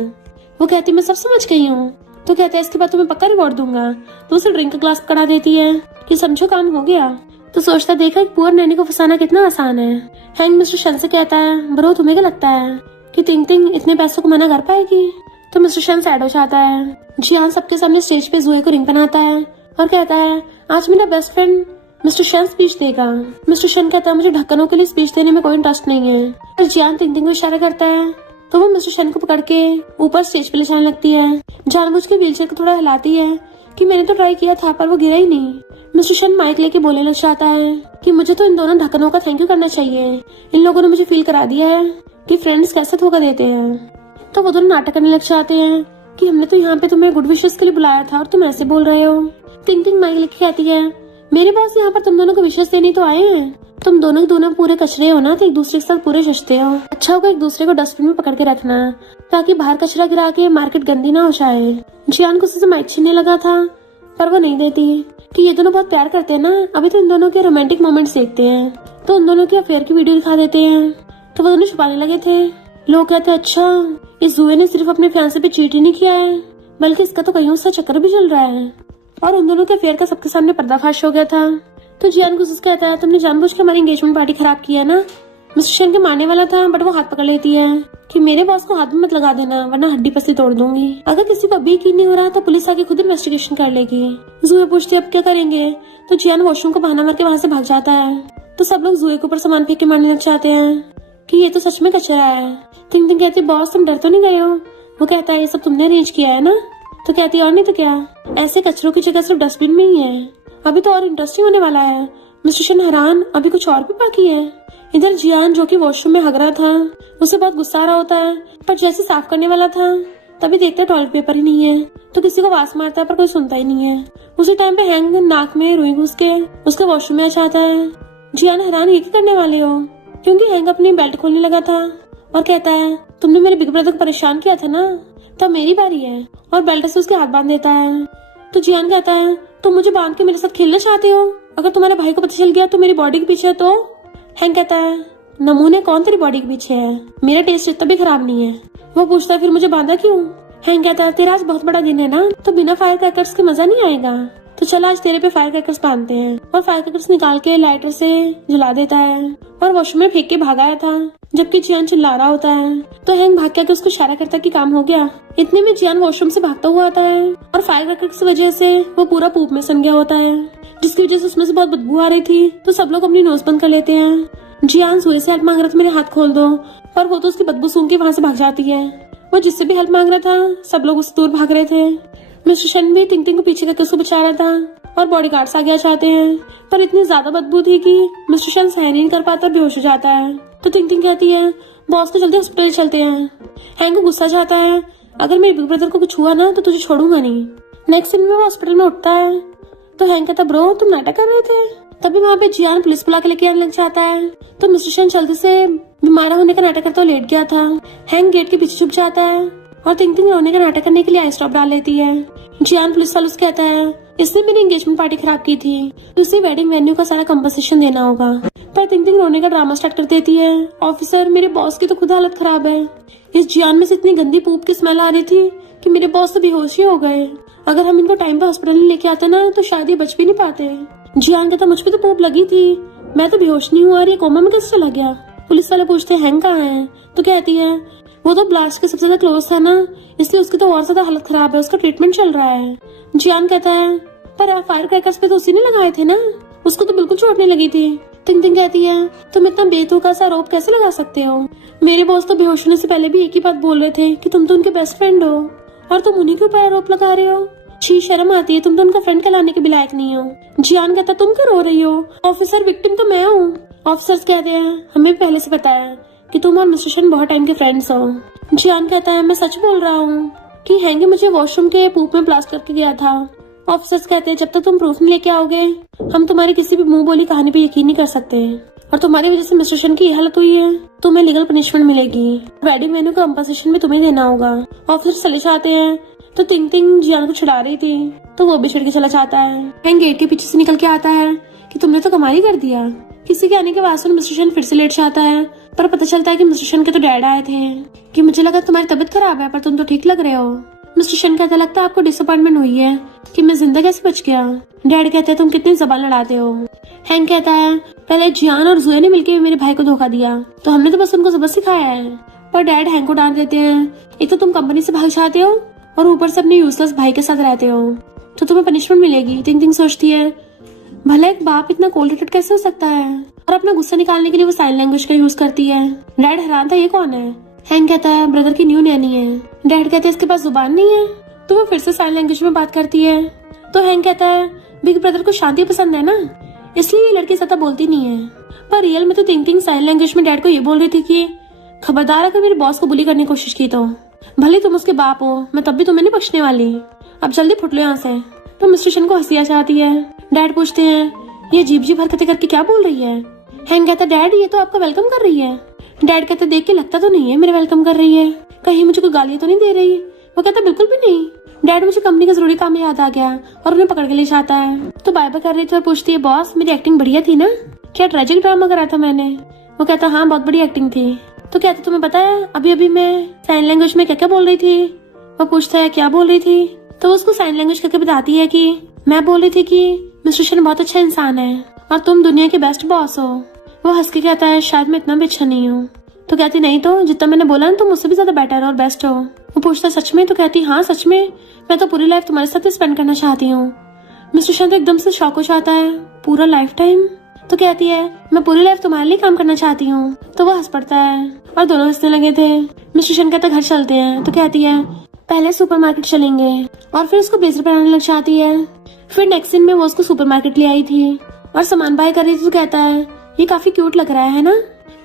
वो कहती मैं सब समझ गई हूँ। तो कहता है इसके बाद तुम्हें पक्का रिवॉर्ड दूंगा। तो उसे ड्रिंक का ग्लास पकड़ा देती है कि समझो काम हो गया। तो सोचता देखा एक पुअर नैनी को फंसाना कितना आसान है। हैंग मिस्टर शन से कहता है ब्रो तुम्हें क्या लगता है कि तिंग तिंग इतने पैसों को मना कर पाएगी। तो मिस्टर शन सैड हो जाता है। जियान सबके सामने स्टेज पे जुए को रिंग पहनाता है और कहता है आज मेरा बेस्ट फ्रेंड मिस्टर शन स्पीच देगा। मिस्टर शन कहता है मुझे ढक्कनों के लिए स्पीच देने में कोई इंटरेस्ट नहीं है। और जियान तिंग तिंग को इशारा करता है तो वो मिस्टर शन को पकड़ के ऊपर स्टेज पे ले जाने लगती है। जानबूझ के व्हीलचेयर को थोड़ा हिलाती है कि मैंने तो ट्राई किया था पर वो गिरा ही नहीं। मिस्टर शन माइक लेके बोलने लग जाता है कि मुझे तो इन दोनों ढक्कनों का थैंक यू करना चाहिए। इन लोगों ने मुझे फील करा दिया है कि फ्रेंड्स कैसे धोखा देते हैं। तो वो दोनों नाटक करने लग जाते हैं कि हमने तो यहाँ पे तुम्हें गुड विशेस के लिए बुलाया था और तुम ऐसे बोल रहे हो। तिंग तिंग माइक लेके कहती है मेरे बॉस यहाँ पर तुम दोनों को विशेस देने तो आए हैं। तुम दोनों पूरे कचरे हो ना, तो एक दूसरे के साथ पूरे जचते हो। अच्छा होगा एक दूसरे को डस्टबिन में पकड़ के रखना ताकि बाहर कचरा गिरा के मार्केट गंदी ना हो जाए। जियान को उससे माइक छीनने लगा था पर वो नहीं देती कि ये दोनों बहुत प्यार करते हैं ना, अभी तो इन दोनों के रोमांटिक मोमेंट्स देखते हैं। तो उन दोनों के अफेयर की वीडियो दिखा देते हैं। तो वो दोनों छुपाने लगे थे। लोग कहते अच्छा इस जुए ने सिर्फ अपने फियांसे पे चीट ही नहीं किया है बल्कि इसका तो कहीं उसका चक्कर भी चल रहा है। और उन दोनों के अफेयर का सबके सामने पर्दाफाश हो गया था। तो जियान गुस्से कहता है तुमने जानबूझ के हमारी एंगेजमेंट पार्टी खराब की है ना। मिस्टर शन के मारने वाला था बट वो हाथ पकड़ लेती है कि मेरे बॉस को हाथ में मत लगा देना वरना हड्डी पसली तोड़ दूंगी। अगर किसी को अभी यकीन नहीं हो रहा तो पुलिस आके खुद इन्वेस्टिगेशन कर लेगी। जुए पूछती अब क्या करेंगे। तो जियान वॉशरूम को बहाना मार के वहाँ से भाग जाता है। तो सब लोग जुए के ऊपर सामान फेंक के मारने लग जाते हैं कि ये तो सच में कचरा है। तिंग तिंग कहती बॉस तुम डर तो नहीं गए हो। वो कहता है ये सब तुमने अरेंज किया है ना। तो कहती और नहीं तो क्या, ऐसे कचरों की जगह सिर्फ डस्टबिन में ही है। अभी तो और इंटरेस्टिंग होने वाला है। मिस्टर शन हैरान अभी कुछ और भी बाकी है। इधर जियान जो कि वॉशरूम में हग रहा था उसे बहुत गुस्सा आ रहा होता है पर जैसे साफ करने वाला था तभी देखता है टॉयलेट पेपर ही नहीं है। तो किसी को आवाज मारता है पर कोई सुनता ही नहीं है। उसी टाइम पे हैंग नाक में रुई घुस के उसके वॉशरूम में आ जाता है। जियान हैरान ये क्या करने वाले हो क्योंकि हैंग अपनी बेल्ट खोलने लगा था और कहता है तुमने मेरे बिग ब्रदर को परेशान किया था ना, तब मेरी बारी है। और बेल्ट से उसके हाथ बांध देता है। तो जियान कहता है तुम मुझे बांध के मेरे साथ खेलना चाहते हो। अगर तुम्हारे भाई को पता चल गया तो मेरी बॉडी के पीछे तो। हैंग कहता है नमूने कौन तेरी बॉडी के पीछे है, मेरा टेस्ट इतना भी खराब नहीं है। वो पूछता है फिर मुझे बांधा क्यों। हैंग कहता है तेरा आज बहुत बड़ा दिन है ना, तो बिना फायर क्रैकर्स के मजा नहीं आएगा। तो चल आज तेरे पे फायर क्रैकर्स बांधते हैं। और फायर क्रैकर्स निकाल के लाइटर से जला देता है और वॉशरूम में फेंक के भाग आया था जबकि जियान चिल्ला रहा होता है। तो हैंग भाग के उसको इशारा करता है कि काम हो गया। इतने में जियान वॉशरूम से भागता हुआ आता है और फायर क्रैकर्स की वजह से वो पूरा पूप में सन गया होता है जिसकी वजह से उसमें से बहुत बदबू आ रही थी। तो सब लोग अपनी नोज बंद कर लेते हैं। जियान सुई से हेल्प मांग रहा था मेरे हाथ खोल दो, पर वो तो उसकी बदबू सूंघ के वहाँ से भाग जाती है। वो जिससे भी हेल्प मांग रहा था सब लोग उससे दूर भाग रहे थे। मिस्टर शन भी तिंग तिंग को पीछे करके उसको बचा रहा था और बॉडीगार्ड्स आगे आ जाते हैं पर इतनी ज्यादा बदबू थी कि मिस्टर शन सहन नहीं कर पाता, बेहोश हो जाता है। तो तिंग तिंग कहती है बॉस को जल्दी हॉस्पिटल चलते हैं। हैंग को गुस्सा जाता है अगर मेरे बिग ब्रदर को कुछ हुआ ना तो तुझे छोड़ूंगा नहीं। नेक्स्ट दिन में वो हॉस्पिटल में उठता है तो हैंग कहता ब्रो तुम नाटक कर रहे थे। तभी वहाँ पे जियान पुलिस बुला के लेके आने लग जाता है। तो मिस्टर शन जल्दी से बीमार होने का नाटक करते हुए लेट गया था। हैंग गेट के पीछे छुप जाता है और तिंग तिंग रोने का नाटक करने के लिए आई स्टॉप डाल लेती है। जियान पुलिस वालों से कहता है इसने मेरी एंगेजमेंट पार्टी खराब की थी तो इसे वेडिंग वेन्यू का सारा कंपनसेशन देना होगा। पर तिंग तिंग रोने का ड्रामा स्टार्ट कर देती है ऑफिसर मेरे बॉस की तो खुद हालत खराब है। इस जियान में से इतनी गंदी पूप की स्मेल आ रही थी कि मेरे बॉस तो बेहोश ही हो गए। अगर हम इनको टाइम पे हॉस्पिटल नहीं लेके आते ना तो शायद ये बच भी नहीं पाते। जियान कहता मुझ पे तो पूप लगी थी, मैं तो बेहोश नहीं हुआ और ये कोमा में कैसे चला गया। पुलिस वाले पूछते हैं हैंग कहाँ है। तो कहती है वो तो ब्लास्ट के सबसे ज्यादा क्लोज था ना, इसलिए उसकी तो और ज्यादा हालत खराब है, उसका ट्रीटमेंट चल रहा है। जियान कहता है पर फायर क्रैकर्स पे तो उसी ने लगाए थे ना, उसको तो बिल्कुल चोट नहीं लगी थी। तिंग तिंग कहती है तुम इतना बेतुका सा आरोप कैसे लगा सकते हो। मेरे बॉस तो बेहोश होने से पहले भी एक ही बात बोल रहे थे कि तुम तो उनके बेस्ट फ्रेंड हो और तुम उन्हीं के ऊपर आरोप लगा रहे हो। छी शर्म आती है, तुम तो उनका फ्रेंड कहलाने के भी लायक नहीं हो। जियान कहता तुम क्यों रो रही हो, ऑफिसर विक्टिम तो मैं हूँ। ऑफिसर्स कहते हैं हमें पहले से पता है कि तुम और मिस्टर शन बहुत टाइम के फ्रेंड्स हो। जियान कहता है मैं सच बोल रहा हूँ कि हैंग मुझे वॉशरूम के पूप में ब्लास्ट करके गया था। ऑफिसर्स कहते हैं जब तक तुम प्रूफ नहीं लेके आओगे हम तुम्हारी किसी भी मुंह बोली कहानी पे यकीन नहीं कर सकते और तुम्हारी वजह से मिस्टर शन की हालत हुई है, तुम्हें लीगल पनिशमेंट मिलेगी। वेडिंग वेन्यू का कंपनसेशन भी तुम्हें देना होगा। ऑफिसर चले जाते हैं तो तिंग तिंग जियान को छुड़ा रही थी तो वो भी छिड़ के चला जाता है। हैंग गेट के पीछे से निकल के आता है कि तुमने तो कमाल ही कर दिया। किसी के आने के बाद मिस्टर शन फिर से लेट जाता है पर पता चलता है कि मिस्टर शन के तो डैड आए थे कि मुझे लगा तुम्हारी तबीयत खराब है पर तुम तो ठीक लग रहे हो। मिस्टर शन कहता लगता है आपको डिसअपॉइंटमेंट हुई है कि मैं जिंदा कैसे बच गया। डैड कहते हैं तुम कितनी जबान लड़ाते हो। हैंग कहता है पहले जियान और जुए ने मिलकर मेरे भाई को धोखा दिया तो हमने तो बस उनको सबक सिखाया है। पर डैड हैंग को डांट देते हैं, एक तो तुम कंपनी से भाग जाते हो और ऊपर से अपने यूजलेस भाई के साथ रहते हो, तो तुम्हें पनिशमेंट मिलेगी। टिंग टिंग सोचती है भला एक बाप इतना कोल्ड हार्टेड कैसे हो सकता है, और अपना गुस्सा निकालने के लिए वो साइन लैंग्वेज का यूज करती है। डैड हैरान था, ये कौन है? हैंग कहता है ब्रदर की न्यू नैनी है। डैड कहते हैं इसके पास जुबान नहीं है, तो वो फिर से साइन लैंग्वेज में बात करती है। तो हैंग कहता है बिग ब्रदर को शांति पसंद है ना, इसलिए ये लड़की ज्यादा बोलती नहीं है। पर रियल में तो टिंग टिंग साइन लैंग्वेज में डैड को ये बोल रही थी कि खबरदार अगर मेरे बॉस को बुली करने की कोशिश की तो भले तुम उसके बाप हो, मैं तब भी तुम्हें नहीं बख्शने वाली। अब जल्दी फुट लो यहाँ से। तो मिस्टर शन को हंसी आ जाती है। डैड पूछते हैं ये अजीब अजीब हरकतें करके क्या बोल रही है? हैंग कहता है डैड ये तो आपका वेलकम कर रही है। डैड कहते देख के लगता तो नहीं है मेरे वेलकम कर रही है, कहीं मुझे कोई गालियां तो नहीं दे रही? वो कहता बिल्कुल भी नहीं। डैड मुझे कंपनी का जरूरी काम याद आ गया और उन्हें पकड़ के ले जाता है। तो बाय बाय कर रही थी और पूछती है बॉस मेरी एक्टिंग बढ़िया थी ना, क्या ट्रेजिक ड्रामा करा था मैंने? वो कहता हाँ बहुत बड़ी एक्टिंग थी। तो कहता तुम्हें पता है अभी अभी मैं साइन लैंग्वेज में क्या क्या बोल रही थी? वो पूछता है क्या बोल रही थी? तो उसको साइन लैंग्वेज करके बताती है कि मैं बोल रही थी कि मिस्टर शन बहुत अच्छा इंसान है और तुम दुनिया के बेस्ट बॉस हो। वो हंस के कहता है शायद मैं इतना भी अच्छा नहीं हूँ। तो कहती नहीं तो जितना मैंने बोला ना तुम मुझसे भी ज्यादा बेटर और बेस्ट हो। वो पूछता सच में? तो कहती हाँ सच में, मैं तो पूरी लाइफ तुम्हारे साथ स्पेंड करना चाहती हूँ। मिस्टर शन तो एकदम से शॉक हो जाता है, पूरा लाइफ टाइम? तो कहती है मैं पूरी लाइफ तुम्हारे लिए काम करना चाहती हूँ। तो वो हंस पड़ता है और दोनों हंसने लगे थे। मिस्टर शन कहता घर चलते हैं। तो कहती है पहले सुपरमार्केट चलेंगे, और फिर उसको ब्लेजर पहनाने लग जाती है। फिर नेक्स्ट सीन में वो उसको सुपरमार्केट ले आई थी और सामान बाय कर रही थी। तो कहता है ये काफी क्यूट लग रहा है ना,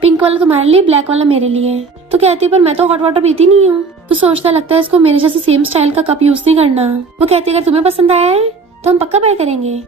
पिंक वाला तुम्हारे लिए ब्लैक वाला मेरे लिए। तो कहती है पर मैं तो हॉट वाटर पीती नहीं हूँ। तो सोचता लगता है इसको मेरे जैसे सेम स्टाइल का कप यूज नहीं करना। वो कहती है अगर तुम्हें पसंद आया है तो हम पक्का बाय करेंगे।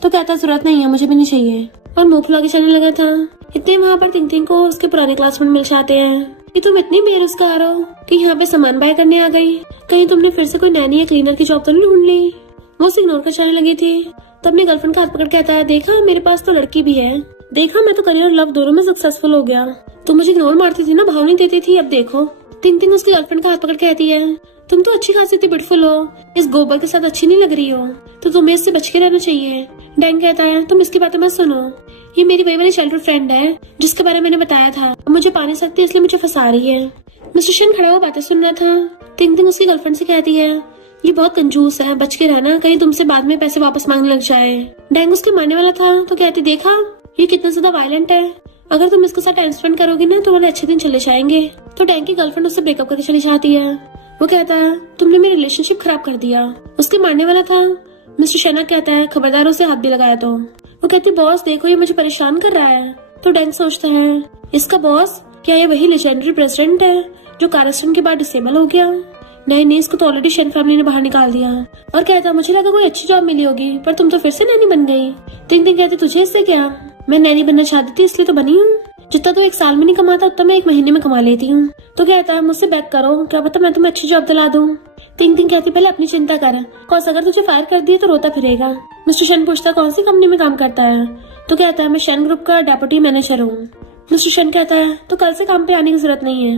तो कहता जरूरत नहीं है, मुझे भी नहीं चाहिए। और मुंह फुला के चलने लगा था। इतने वहाँ पर टिंग टिंग को उसके पुराने क्लासमेट मिल जाते हैं कि तुम इतनी बेरोजगार हो कि यहाँ पे सामान बाय करने आ गई, कहीं तुमने फिर से कोई नैनी या क्लीनर की जॉब तो नहीं ढूंढ ली? वो उसे इग्नोर कर चलने लगी थी। तो अपनी गर्लफ्रेंड का हाथ पकड़ कहता है देखा मेरे पास तो लड़की भी है, देखा मैं तो करियर और लव दोनों में सक्सेसफुल हो गया। तुम मुझे इग्नोर मारती थी ना, भाव नहीं देती थी, अब देखो। टिंग टिंग उसकी गर्लफ्रेंड का हाथ पकड़ कहती है तुम तो अच्छी खासी इतनी ब्यूटीफुल हो, इस गोबर के साथ अच्छी नहीं लग रही हो, तो तुम्हें इससे बच के रहना चाहिए। डैंग कहता है तुम इसकी बातें मत सुनो, ये मेरी वही वाली चाइल्डहुड फ्रेंड है जिसके बारे में मैंने बताया था, मुझे पा नहीं सकती इसलिए मुझे फंसा रही है। मिस्टर शन खड़ा हुआ बातें सुन रहा था। टिंग टिंग उसकी गर्लफ्रेंड से कहती है ये बहुत कंजूस है, बच के रहना, कहीं तुमसे बाद में पैसे वापस मांगने लग जाए। डैंग उसके मानने वाला था। तो कहती देखा ये कितना ज्यादा वायलेंट है, अगर तुम इसके साथ टाइम स्पेंड करोगी ना तो तुम्हारे अच्छे दिन चले जाएंगे। तो डैंग की गर्लफ्रेंड उससे ब्रेकअप करके चली जाती है। वो कहता है तुमने मेरी रिलेशनशिप खराब कर दिया। उसके मारने वाला था। मिस्टर शना कहता है खबरदार उसे हाथ भी लगाया तो। वो कहती बॉस देखो ये मुझे परेशान कर रहा है। तो डैंग सोचता है इसका बॉस क्या ये वही लेजेंडरी प्रेसिडेंट है जो कारस्टन के बाद डिसेबल हो गया? नहीं, इसको तो ऑलरेडी शन फैमिली ने बाहर निकाल दिया। और कहता मुझे लगा कोई अच्छी जॉब मिली होगी, पर तुम तो फिर से नैनी बन गई। टिंग टिंग कहती तुझे इससे क्या, मैं नैनी बनना चाहती थी इसलिए तो बनी हूँ, जितना तो एक साल में नहीं कमाता उतना मैं एक महीने में कमा लेती हूँ। तो कहता है मुझसे बैक करो, क्या पता मैं तुम्हें अच्छी जॉब दिला दूँ। टिंग टिंग कहती पहले अपनी चिंता कर, कौन अगर तुझे फायर कर दिए तो रोता फिरेगा। मिस्टर शन पूछता कौन सी कंपनी में काम करता है? तो कहता है मैं शन ग्रुप का डेप्यूटी मैनेजर हूँ। मिस्टर शन कहता है तो कल से काम पे आने की जरूरत नहीं है।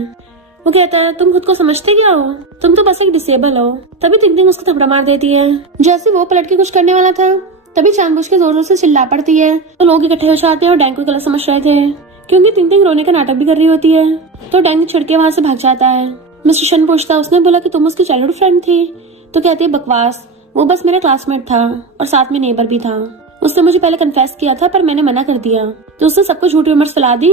वो कहता है तुम खुद को समझते क्या हो, तुम तो बस एक डिसेबल हो। तभी टिंग टिंग उसको थपड़ा मार देती है। जैसे वो पलट के कुछ करने वाला था तभी जानबूझ के जोर जोर से चिल्ला पड़ती है। तो लोग इकट्ठे हो जाते हैं और डैंग को गलत समझ रहे थे क्योंकि टिंग टिंग रोने का नाटक भी कर रही होती है। तो डैंग छिड़के वहाँ से भाग जाता है। मिस्टर शन पूछता उसने बोला कि तुम उसकी चाइल्डहुड फ्रेंड थी? तो कहती है बकवास, वो बस मेरा क्लासमेट था और साथ में नेबर भी था। उसने मुझे पहले कन्फेस किया था पर मैंने मना कर दिया, तो उसने सबको झूठी रूमर्स फैला दी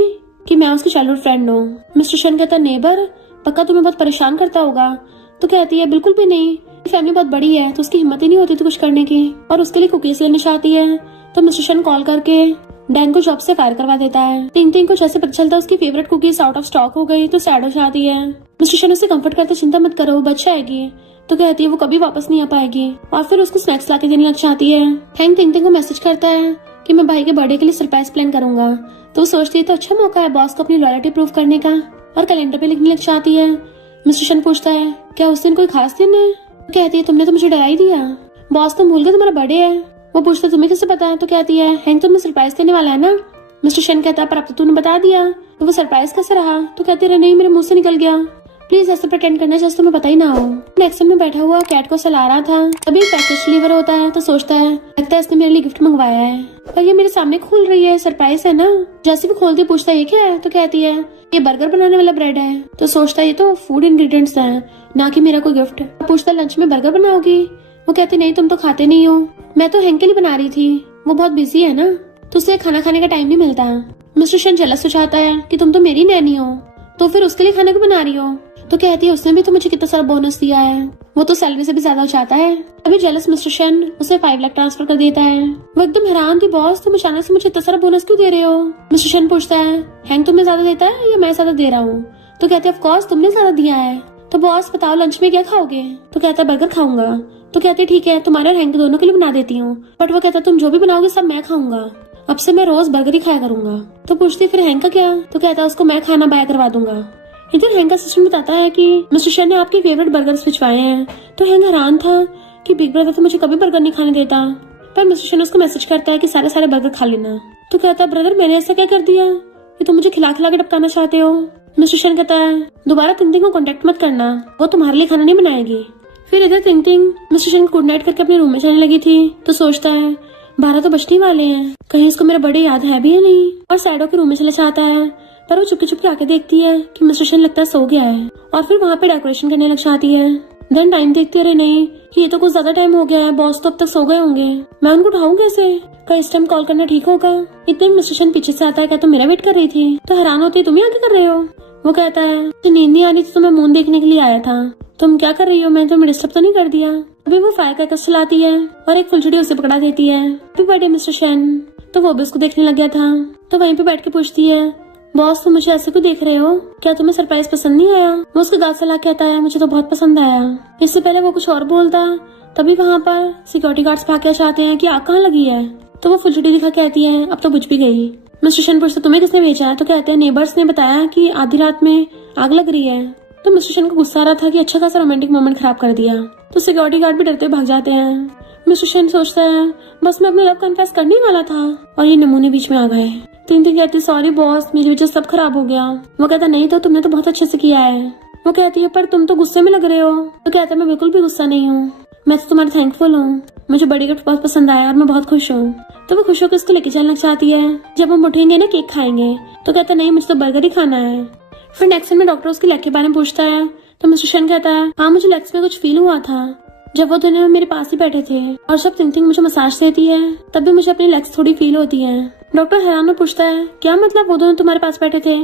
कि मैं उसकी चाइल्डहुड फ्रेंड हूँ। मिस्टर शन कहता नेबर पक्का तुम्हें बहुत परेशान करता होगा? तो कहती है बिल्कुल भी नहीं, फैमिली बहुत बड़ी है तो उसकी हिम्मत ही नहीं होती थी कुछ करने की, और उसके लिए कुकीज लेना चाहती है। तो मिस्टर शन कॉल करके डैंग को जॉब से फायर करवा देता है। टिंग टिंग को जैसे पता चलता उसकी favourite cookies out of stock हो गई तो सैड हो जाती है। मिस्टर शन उसे कंफर्ट करते चिंता मत करो वो बच जाएगी। तो कहती है वो कभी वापस नहीं आ पाएगी, और फिर उसको स्नैक्स लाके देने लग जाती है। हैंग टिंग टिंग को मैसेज करता है कि मैं भाई के बर्थडे के लिए सरप्राइज प्लान करूंगा। तो वो सोचती है तो अच्छा मौका है बॉस को अपनी लॉयल्टी प्रूव करने का, और कैलेंडर पे लिखने लग जाती है। मिस्टर शन पूछता है क्या उस दिन कोई खास दिन है? कहती है तुमने तो मुझे डरा ही दिया, बॉस तो भूल गए तुम्हारा बर्थडे है। वो पूछता तुम्हें कैसे पता? तो कहती है हैंग तुम्हें सरप्राइज देने वाला है ना। मिस्टर शन कहता है पर अब तो तूने बता दिया, तो वो सरप्राइज कैसे रहा? तो कहती है नहीं मेरे मुंह से निकल गया। प्लीज ऐसे प्रिटेंड करना जैसे तुम्हें पता ही ना हो। नेक्स्ट में बैठा हुआ कैट को सला रहा था, तभी पैकेज डिलीवर होता है तो सोचता है लगता है इसने मेरे लिए गिफ्ट मंगवाया है, पर ये मेरे सामने खोल रही है, सरप्राइज है ना। जैसे भी खोलती पूछता है ये क्या है, तो कहती है ये बर्गर बनाने वाला ब्रेड है। तो सोचता है ये तो फूड इंग्रेडिएंट्स है, ना कि मेरा कोई गिफ्ट। पूछता लंच में बर्गर बनाओगी, वो कहती नहीं तुम तो खाते नहीं हो, मैं तो हैंक के लिए बना रही थी, वो बहुत बिजी है ना, तो उसे खाना खाने का टाइम नहीं मिलता। मिस्टर शन जेलस हो जाता है कि तुम तो मेरी नैनी हो, तो फिर उसके लिए खाना क्यों बना रही हो। तो कहती है उसने भी तो मुझे कितना सारा बोनस दिया है, वो तो सैलरी से भी ज्यादा हो जाता है। अभी जेलस मिस्टर शन उसे 5 लाख ट्रांसफर कर देता है। वो एकदम हैरान थी, बॉस तुम अचानक से मुझे इतना सारा बोनस क्यों दे रहे हो। मिस्टर शन पूछता है हैंक तुम्हें ज्यादा देता है या मैं ज्यादा दे रहा हूँ। तो कहते हैं ऑफ कोर्स तुमने ज्यादा दिया है। तो बॉस बताओ लंच में क्या खाओगे। तो कहता है बर्गर खाऊंगा। तो कहते ठीक है तुम्हारे और हैंक दोनों के लिए बना देती हूँ, बट वो कहता तुम जो भी बनाओगे सब मैं खाऊंगा, अब से मैं रोज बर्गर ही खाया करूंगा। तो पूछती फिर हैंक का क्या। तो कहता है उसको मैं खाना बाय करवा दूंगा। इधर हैंक का सिस्टम बताता है कि मिस्टर शन ने आपके फेवरेट बर्गर्स भिजवाए हैं। तो हैंक हैरान था कि बिग ब्रदर तो मुझे कभी बर्गर नहीं खाने देता, पर मिस्टर शन उसको मैसेज करता है कि सारे सारे बर्गर खा लेना। तो कहता है ब्रदर मैंने ऐसा क्या कर दिया कि तुम मुझे खिला खिला के टपकाना चाहते हो। मिस्टर शन कहता है दोबारा तिंग को कॉन्टेक्ट मत करना, वो तुम्हारे लिए खाना नहीं बनाएगी। फिर इधर तिंग मिस्टर शन को गुड नाइट करके अपने रूम में जाने लगी थी, तो सोचता है 12 तो बजने वाले हैं, कहीं इसको मेरा बर्थडे याद है भी या नहीं। और सैडो के रूम में चला जाता है, पर वो चुपके चुपके आके देखती है कि मिस्टर शन लगता है सो गया है, और फिर वहाँ पे डेकोरेशन करने लग जाती है। देन टाइम देखती है, अरे नहीं कि ये तो कुछ ज्यादा टाइम हो गया है, बॉस तो अब तक सो गए होंगे, मैं उनको उठाऊं कैसे, क्या इस टाइम कॉल करना ठीक होगा। इतने में मिस्टर शन पीछे से आता है, क्या तुम मेरा वेट कर रही थी। तो हैरान होती है तुम ही आगे कर रहे हो। वो कहता है तो नींद नहीं आ रही थी तो मैं मून देखने के लिए आया था, तुम क्या कर रही हो, मैं तुम्हें डिस्टर्ब तो नहीं कर दिया। अभी वो फायर क्रैकर्स चलाती है और एक फुलझड़ी उसे पकड़ा देती है। हैप्पी बर्थडे मिस्टर शन। तो वो भी उसको देखने लग गया था, तो वहीं पे बैठ के पूछती है बॉस तुम मुझे ऐसे क्यों देख रहे हो, क्या तुम्हें सरप्राइज पसंद नहीं आया। वो उसके गाल से ला कहता है मुझे तो बहुत पसंद आया। इससे पहले वो कुछ और बोलता, तभी वहाँ पर सिक्योरिटी गार्ड्स भाग के चाहते हैं कि आग कहाँ लगी है। तो वो फुलझड़ी दिखा कहती है अब तो बुझ भी गई। मिस्टर शन पूछते तुम्हें किसने भेजा है। तो कहते हैं नेबर्स ने बताया कि आधी रात में आग लग रही है। तो मिस्टर शन को गुस्सा आ रहा था कि अच्छा खासा रोमांटिक मोमेंट खराब कर दिया। तो सिक्योरिटी गार्ड भी डरते भाग जाते हैं। मिस्टर शन सोचता है बस मैं अपने लव कन्फेस करने वाला था और ये नमूने बीच में आ गए। तीन कहती सॉरी बॉस मेरी वजह से सब खराब हो गया। वो कहता नहीं तो तुमने तो बहुत अच्छे से किया है। वो कहती है पर तुम तो गुस्से में लग रहे हो। तो कहता है मैं बिल्कुल भी गुस्सा नहीं हूँ, मैं तो तुम्हारी थैंकफुल हूँ, मुझे बड़ी गिफ्ट बहुत पसंद आया और मैं बहुत खुश हूँ। तो वो खुश होकर उसको लेके जाने लग जाती है। जब हम उठेंगे ना केक खाएंगे। तो कहता नहीं मुझे तो बर्गर ही खाना है। फिर नेक्स्ट में डॉक्टर उसके लेग के बारे में पूछता है, तो मिस्टर शन कहता है हाँ मुझे लेग्स में कुछ फील हुआ था जब वो दोनों मेरे पास ही बैठे थे, और जब थिंकिंग मुझे मसाज देती है तब भी मुझे अपनी लेग्स थोड़ी फील होती है। डॉक्टर हैरान में पूछता है क्या मतलब वो दोनों तुम्हारे पास बैठे थे।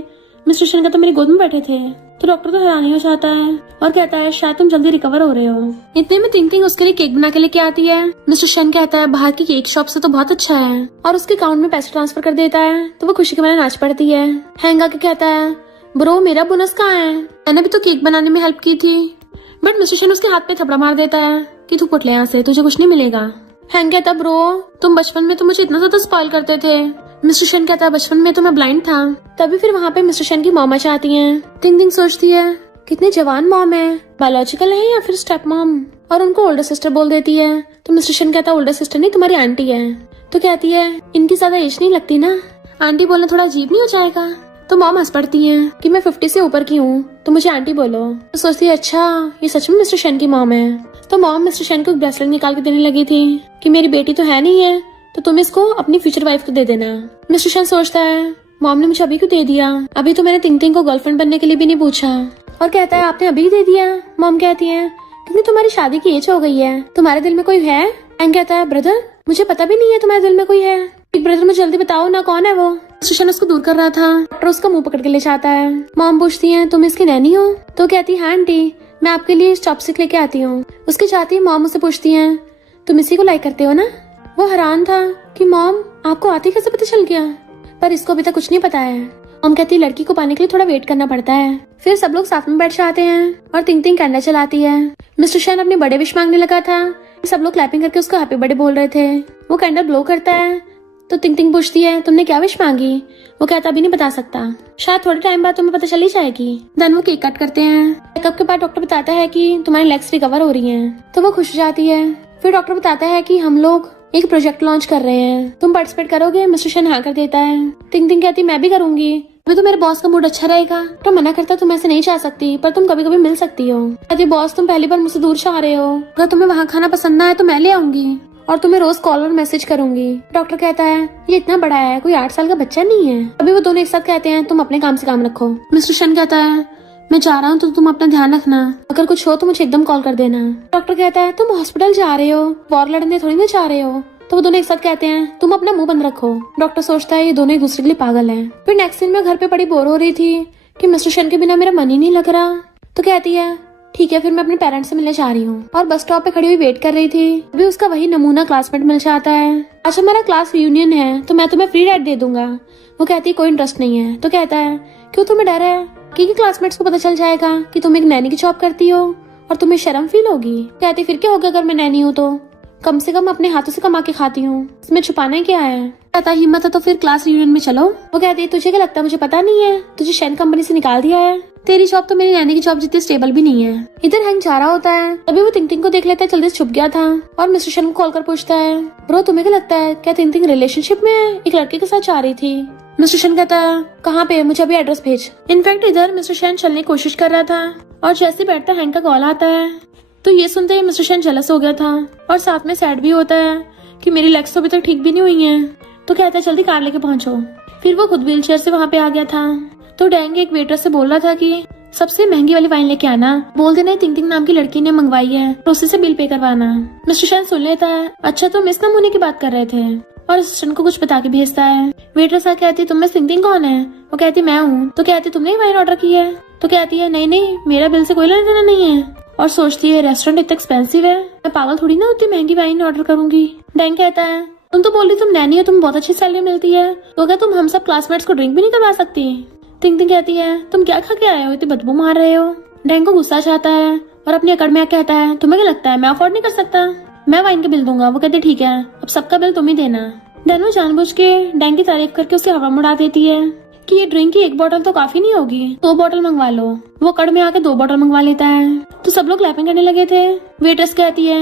मिस्टर शन कहता मेरी गोद में बैठे थे। तो डॉक्टर तो हैरान हो जाता है और कहता है शायद तुम जल्दी रिकवर हो रहे हो। इतने में थिंकिंग उसके लिए केक बना के लेके आती है। मिस्टर शन कहता है बाहर की केक शॉप से तो बहुत अच्छा है, और उसके अकाउंट में पैसे ट्रांसफर कर देता है। तो वो खुशी के मारे नाच पड़ती है। हैंग आके कहता है ब्रो मेरा बोनस कहाँ है, मैंने भी तो केक बनाने में हेल्प की थी। बट मिस्टर शन उसके हाथ पे थपड़ा मार देता है कि तू पुट ले यहाँ से, तुझे कुछ नहीं मिलेगा। हैंग कहता ब्रो तुम बचपन में तो मुझे इतना ज्यादा स्पॉइल करते थे। मिस्टर शन कहता है बचपन में तो मैं ब्लाइंड था। तभी फिर वहाँ पे मिस्टर शन की मॉम आती हैं। थिंकिंग सोचती है कितने जवान मॉम है, बायोलॉजिकल है या फिर स्टेप मॉम, और उनको ओल्डर सिस्टर बोल देती है। तो मिस्टर शन कहता है ओल्डर सिस्टर नहीं तुम्हारी आंटी है। तो कहती है इनकी ज्यादा एज नहीं लगती ना, आंटी बोलना थोड़ा अजीब नहीं हो जाएगा। तो मॉम हंस पड़ती है कि मैं 50 से ऊपर की हूँ तो मुझे आंटी बोलो। तो सोचती है अच्छा ये सच में मिस्टर शन की मॉम है। तो मॉम मिस्टर शन को एक ब्रेसलेट निकाल के देने लगी थी कि मेरी बेटी तो है नहीं है तो तुम इसको अपनी फ्यूचर वाइफ को दे देना। मिस्टर शन सोचता है मॉम ने मुझे अभी क्यों दे दिया, अभी तो मैंने थिंग को गर्लफ्रेंड बनने के लिए भी नहीं पूछा। और कहता है आपने अभी दे दिया। मॉम कहती है क्योंकि तुम्हारी शादी की एज हो गई है, तुम्हारे दिल में कोई है। एंड कहता है ब्रदर मुझे पता भी नहीं है तुम्हारे दिल में कोई है, एक ब्रदर मुझे जल्दी बताओ ना कौन है वो। मिस्टर शन उसको दूर कर रहा था। डॉक्टर उसका मुंह पकड़ के ले जाता है। मॉम पूछती है तुम इसकी नैनी हो। तो कहती है हाँ आंटी मैं आपके लिए चॉपस्टिक लेके आती हूँ। उसके जाती है मॉम उससे पूछती है तुम इसी को लाइक करते हो ना। वो हैरान था कि मॉम आपको आते कैसे पता चल गया, पर इसको अभी तक कुछ नहीं पता है। मॉम कहती है लड़की को पाने के लिए थोड़ा वेट करना पड़ता है। फिर सब लोग साथ में बैठ जाते हैं और थिंग कैंडल चलाती है। मिस्टर शन अपने बड़े विश मांगने लगा था, सब लोग क्लैपिंग करके उसको हैप्पी बर्थडे बोल रहे थे। वो कैंडल ब्लो करता है तो थिंग पूछती है तुमने क्या विश मांगी। वो कहता अभी नहीं बता सकता, शायद थोड़े टाइम बाद तुम्हें पता चल ही जाएगी। देन वो केक कट करते हैं। चेकअप के बाद डॉक्टर बताता है कि तुम्हारी लेग्स रिकवर हो रही हैं। तो वो खुश हो जाती है। फिर डॉक्टर बताता है कि हम लोग एक प्रोजेक्ट लॉन्च कर रहे हैं, तुम पार्टिसिपेट करोगे। मिस्टर शन हाँ कर देता है। थिंग कहती मैं भी करूंगी, अभी तो मेरे बॉस का मूड अच्छा रहेगा तो मना करता तुम ऐसे नहीं जा सकती, पर तुम कभी कभी मिल सकती हो। कहती बॉस तुम पहली बार मुझसे दूर जा रहे हो, अगर तुम्हें वहाँ खाना पसंद ना आए तो मैं ले आऊंगी और तुम्हें रोज कॉल और मैसेज करूंगी। डॉक्टर कहता है ये इतना बड़ा है, कोई 8 साल का बच्चा नहीं है। अभी वो दोनों एक साथ कहते हैं तुम अपने काम से काम रखो। मिस्टर शन कहता है मैं जा रहा हूँ तो तुम अपना ध्यान रखना, अगर कुछ हो तो मुझे एकदम कॉल कर देना। डॉक्टर कहता है तुम हॉस्पिटल जा रहे हो, वॉर लड़ने थोड़ी ना जा रहे हो। तो वो दोनों एक साथ कहते हैं तुम अपना मुंह बंद रखो। डॉक्टर सोचता है ये दोनों एक दूसरे के लिए पागल हैं। फिर नेक्स्ट दिन मैं घर पे बड़ी बोर हो रही थी कि मिस्टर शन के बिना मेरा मन ही नहीं लग रहा। तो कहती है ठीक है फिर मैं अपने पेरेंट्स से मिलने जा रही हूँ, और बस स्टॉप पे खड़ी हुई वेट कर रही थी। अभी उसका वही नमूना क्लासमेट मिल जाता है। अच्छा हमारा क्लास रियूनियन है तो मैं तुम्हें फ्री राइड दे दूंगा। वो कहती है कोई इंटरेस्ट नहीं है। तो कहता है क्यों तुम्हें डर है कि क्लासमेट्स को पता चल जाएगा कि तुम एक नैनी की जॉब करती हो और तुम्हें शर्म फील होगी। कहती फिर क्या होगा अगर मैं नैनी हूँ तो, कम से कम अपने हाथों से कमा के खाती हूँ, इसमें छुपाना क्या है। कहता हिम्मत है तो फिर क्लास रियूनियन में चलो। वो कहती है तुझे क्या लगता है मुझे पता नहीं है, तुझे शैन कंपनी से निकाल दिया है, तेरी जॉब तो मेरी नैनी की जॉब जितनी स्टेबल भी नहीं है। इधर हैंक जा रहा होता है तभी वो तिंग तिंग को देख लेता है, जल्दी से छुप गया था और मिस्टर शन को कॉल कर पूछता है ब्रो तुम्हें क्या लगता है क्या तिंग तिंग रिलेशनशिप में है, एक लड़के के साथ जा रही थी। मिस्टर शन कहता है कहाँ पे, मुझे अभी एड्रेस भेज। इनफैक्ट इधर मिस्टर शन चलने की कोशिश कर रहा था और जैसे बैठता हैंक का कॉल आता है तो ये सुनते ही मिस्टर शन जेलस हो गया था और साथ में सैड भी होता है कि मेरी लेग्स तो अभी तक ठीक भी नहीं हुई हैं। तो कहता है जल्दी कार लेके पहुंचो। फिर वो खुद व्हील चेयर से वहाँ पे आ गया था। तो डैंग एक वेटर से बोल रहा था कि सबसे महंगी वाली वाइन लेके आना, बोल देना तिंग तिंग नाम की लड़की ने मंगवाई है तो उसी से बिल पे करवाना। मिस्टर शन सुन लेता है अच्छा तुम इस नमूने की बात कर रहे थे और असिस्टेंट को कुछ बता के भेजता है। वेटर सा कहती तुम में तिंग तिंग कौन है। वो कहती मैं हूँ। तो कहती तुमने वाइन ऑर्डर की है। तो कहती है नहीं मेरा बिल से कोई लेना देना नहीं है, और सोचती है रेस्टोरेंट इतना एक्सपेंसिव है, मैं पागल थोड़ी ना उतनी महंगी वाइन ऑर्डर करूंगी। डैंग कहता है तुम तो बोल रही तुम नैनी हो, तुम बहुत अच्छी सैलरी मिलती है, तो क्या तुम हम सब क्लासमेट्स को ड्रिंक भी नहीं करवा सकती। तिंग तिंग कहती है तुम क्या खा के आए हो, इतनी बदबू मार रहे हो। डैंग को गुस्सा चाहता है और अपनी अकड़ में कहता है तुम्हें क्या लगता है मैं अफोर्ड नहीं कर सकता, मैं वाइन का बिल दूंगा। वो कहती ठीक है अब सबका बिल तुम ही देना। डैनो जानबूझ के डैंग की तारीफ करके उसकी हवा में उड़ा देती है कि ये ड्रिंक की 1 बोतल तो काफी नहीं होगी, 2 बोतल मंगवा लो। वो कड़ में आके 2 बोतल मंगवा लेता है। तो सब लोग क्लैपिंग करने लगे थे। वेटर्स कहती है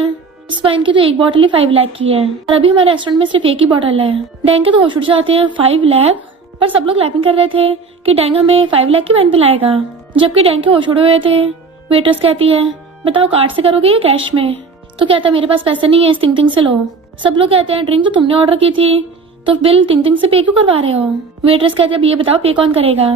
इस वाइन की तो 1 बोतल ही 5 लाख की है और अभी हमारे रेस्टोरेंट में सिर्फ 1 ही बोतल है। डैंग के तो होश उड़ जाते हैं 5 लाख, पर सब लोग क्लैपिंग कर रहे थे कि डैंग हमें 5 लाख की वाइन पिलाएगा, जबकि डैंग के होश उड़े हुए थे। वेटर्स कहती है बताओ कार्ड से करोगे या कैश में। तो कहता है मेरे पास पैसे नहीं है, इस तिंग तिंग से लो। सब लोग कहते हैं ड्रिंक तो तुमने ऑर्डर की थी तो बिल तिंग तिंग से पे क्यों करवा रहे हो। वेटर्स कहते हैं अब ये बताओ पे कौन करेगा।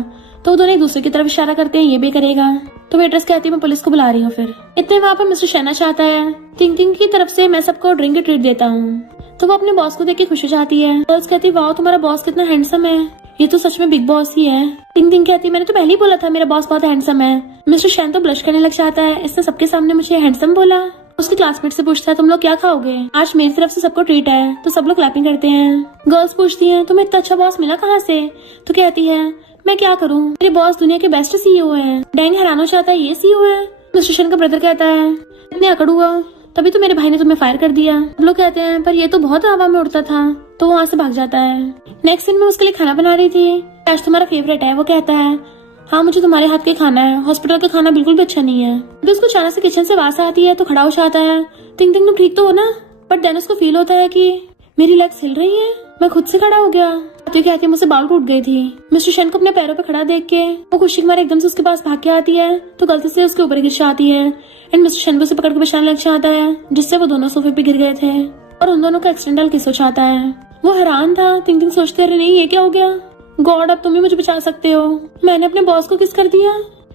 तो दोनों एक दूसरे की तरफ इशारा करते हैं ये भी करेगा। तो वेटर्स कहती है मैं पुलिस को बुला रही हूँ। फिर इतने वहाँ पर मिस्टर शैना चाहता है तिंग तिंग की तरफ से मैं सबको ड्रिंक की ट्रीट देता हूँ। तो वो अपने बॉस को देख के खुश हो जाती है। गर्ल्स कहती है वाह तुम्हारा बॉस कितना हैंडसम है, ये तो सच में बिग बॉस ही है। तिंग तिंग कहती है मैंने तो पहले ही बोला था मेरा बॉस बहुत हैंडसम है। मिस्टर शैन तो ब्लश करने लग जाता है, इसने सबके सामने मुझे हैंडसम बोला। उसके क्लासमेट से पूछता है तुम लोग क्या खाओगे, आज मेरी तरफ से सबको ट्रीट है। तो सब लोग क्लैपिंग करते हैं। गर्ल्स पूछती हैं तुम्हें इतना अच्छा बॉस मिला कहाँ से। तो कहती है मैं क्या करूँ, मेरे बॉस दुनिया के बेस्ट सीईओ हैं। डैंग हैरान हो जाता है ये सीईओ है। मिस्टर शन का ब्रदर कहता है इतने अकड़ हुआ तभी तो मेरे भाई ने तुम्हें फायर कर दिया। सब लोग कहते हैं पर ये तो बहुत हवा में उड़ता था। तो वो वहाँ से भाग जाता है। नेक्स्ट दिन में उसके लिए खाना बना रही थी। आज तुम्हारा फेवरेट है। वो कहता है हाँ मुझे तुम्हारे हाथ का खाना है, हॉस्पिटल का खाना बिल्कुल भी अच्छा नहीं है। जब उसको अचानक से किचन से आवाज आती है तो खड़ा हो जाता है। तिंग तिंग तुम ठीक तो हो ना। बट देन उसको फील होता है कि मेरी लेग्स हिल रही हैं, मैं खुद से खड़ा हो गया। तो कहती है मुझसे बाल टूट गई थी। मिस्टर शैन को अपने पैरों पे खड़ा देख के वो खुशी के मारे एकदम से उसके पास भाग के आती है तो गलती से उसके ऊपर गिर जाती है एंड मिस्टर शैन को उसे पकड़ के बचाने लग जाता है, जिससे वो दोनों सोफे पे गिर गए थे और उन दोनों का एक्सीडेंटल किस हो जाता है। वो हैरान था। तिंग तिंग सोचते रहे नहीं ये क्या हो गया, गॉड अब तुम ही मुझे बचा सकते हो, मैंने अपने बॉस को किस कर दिया।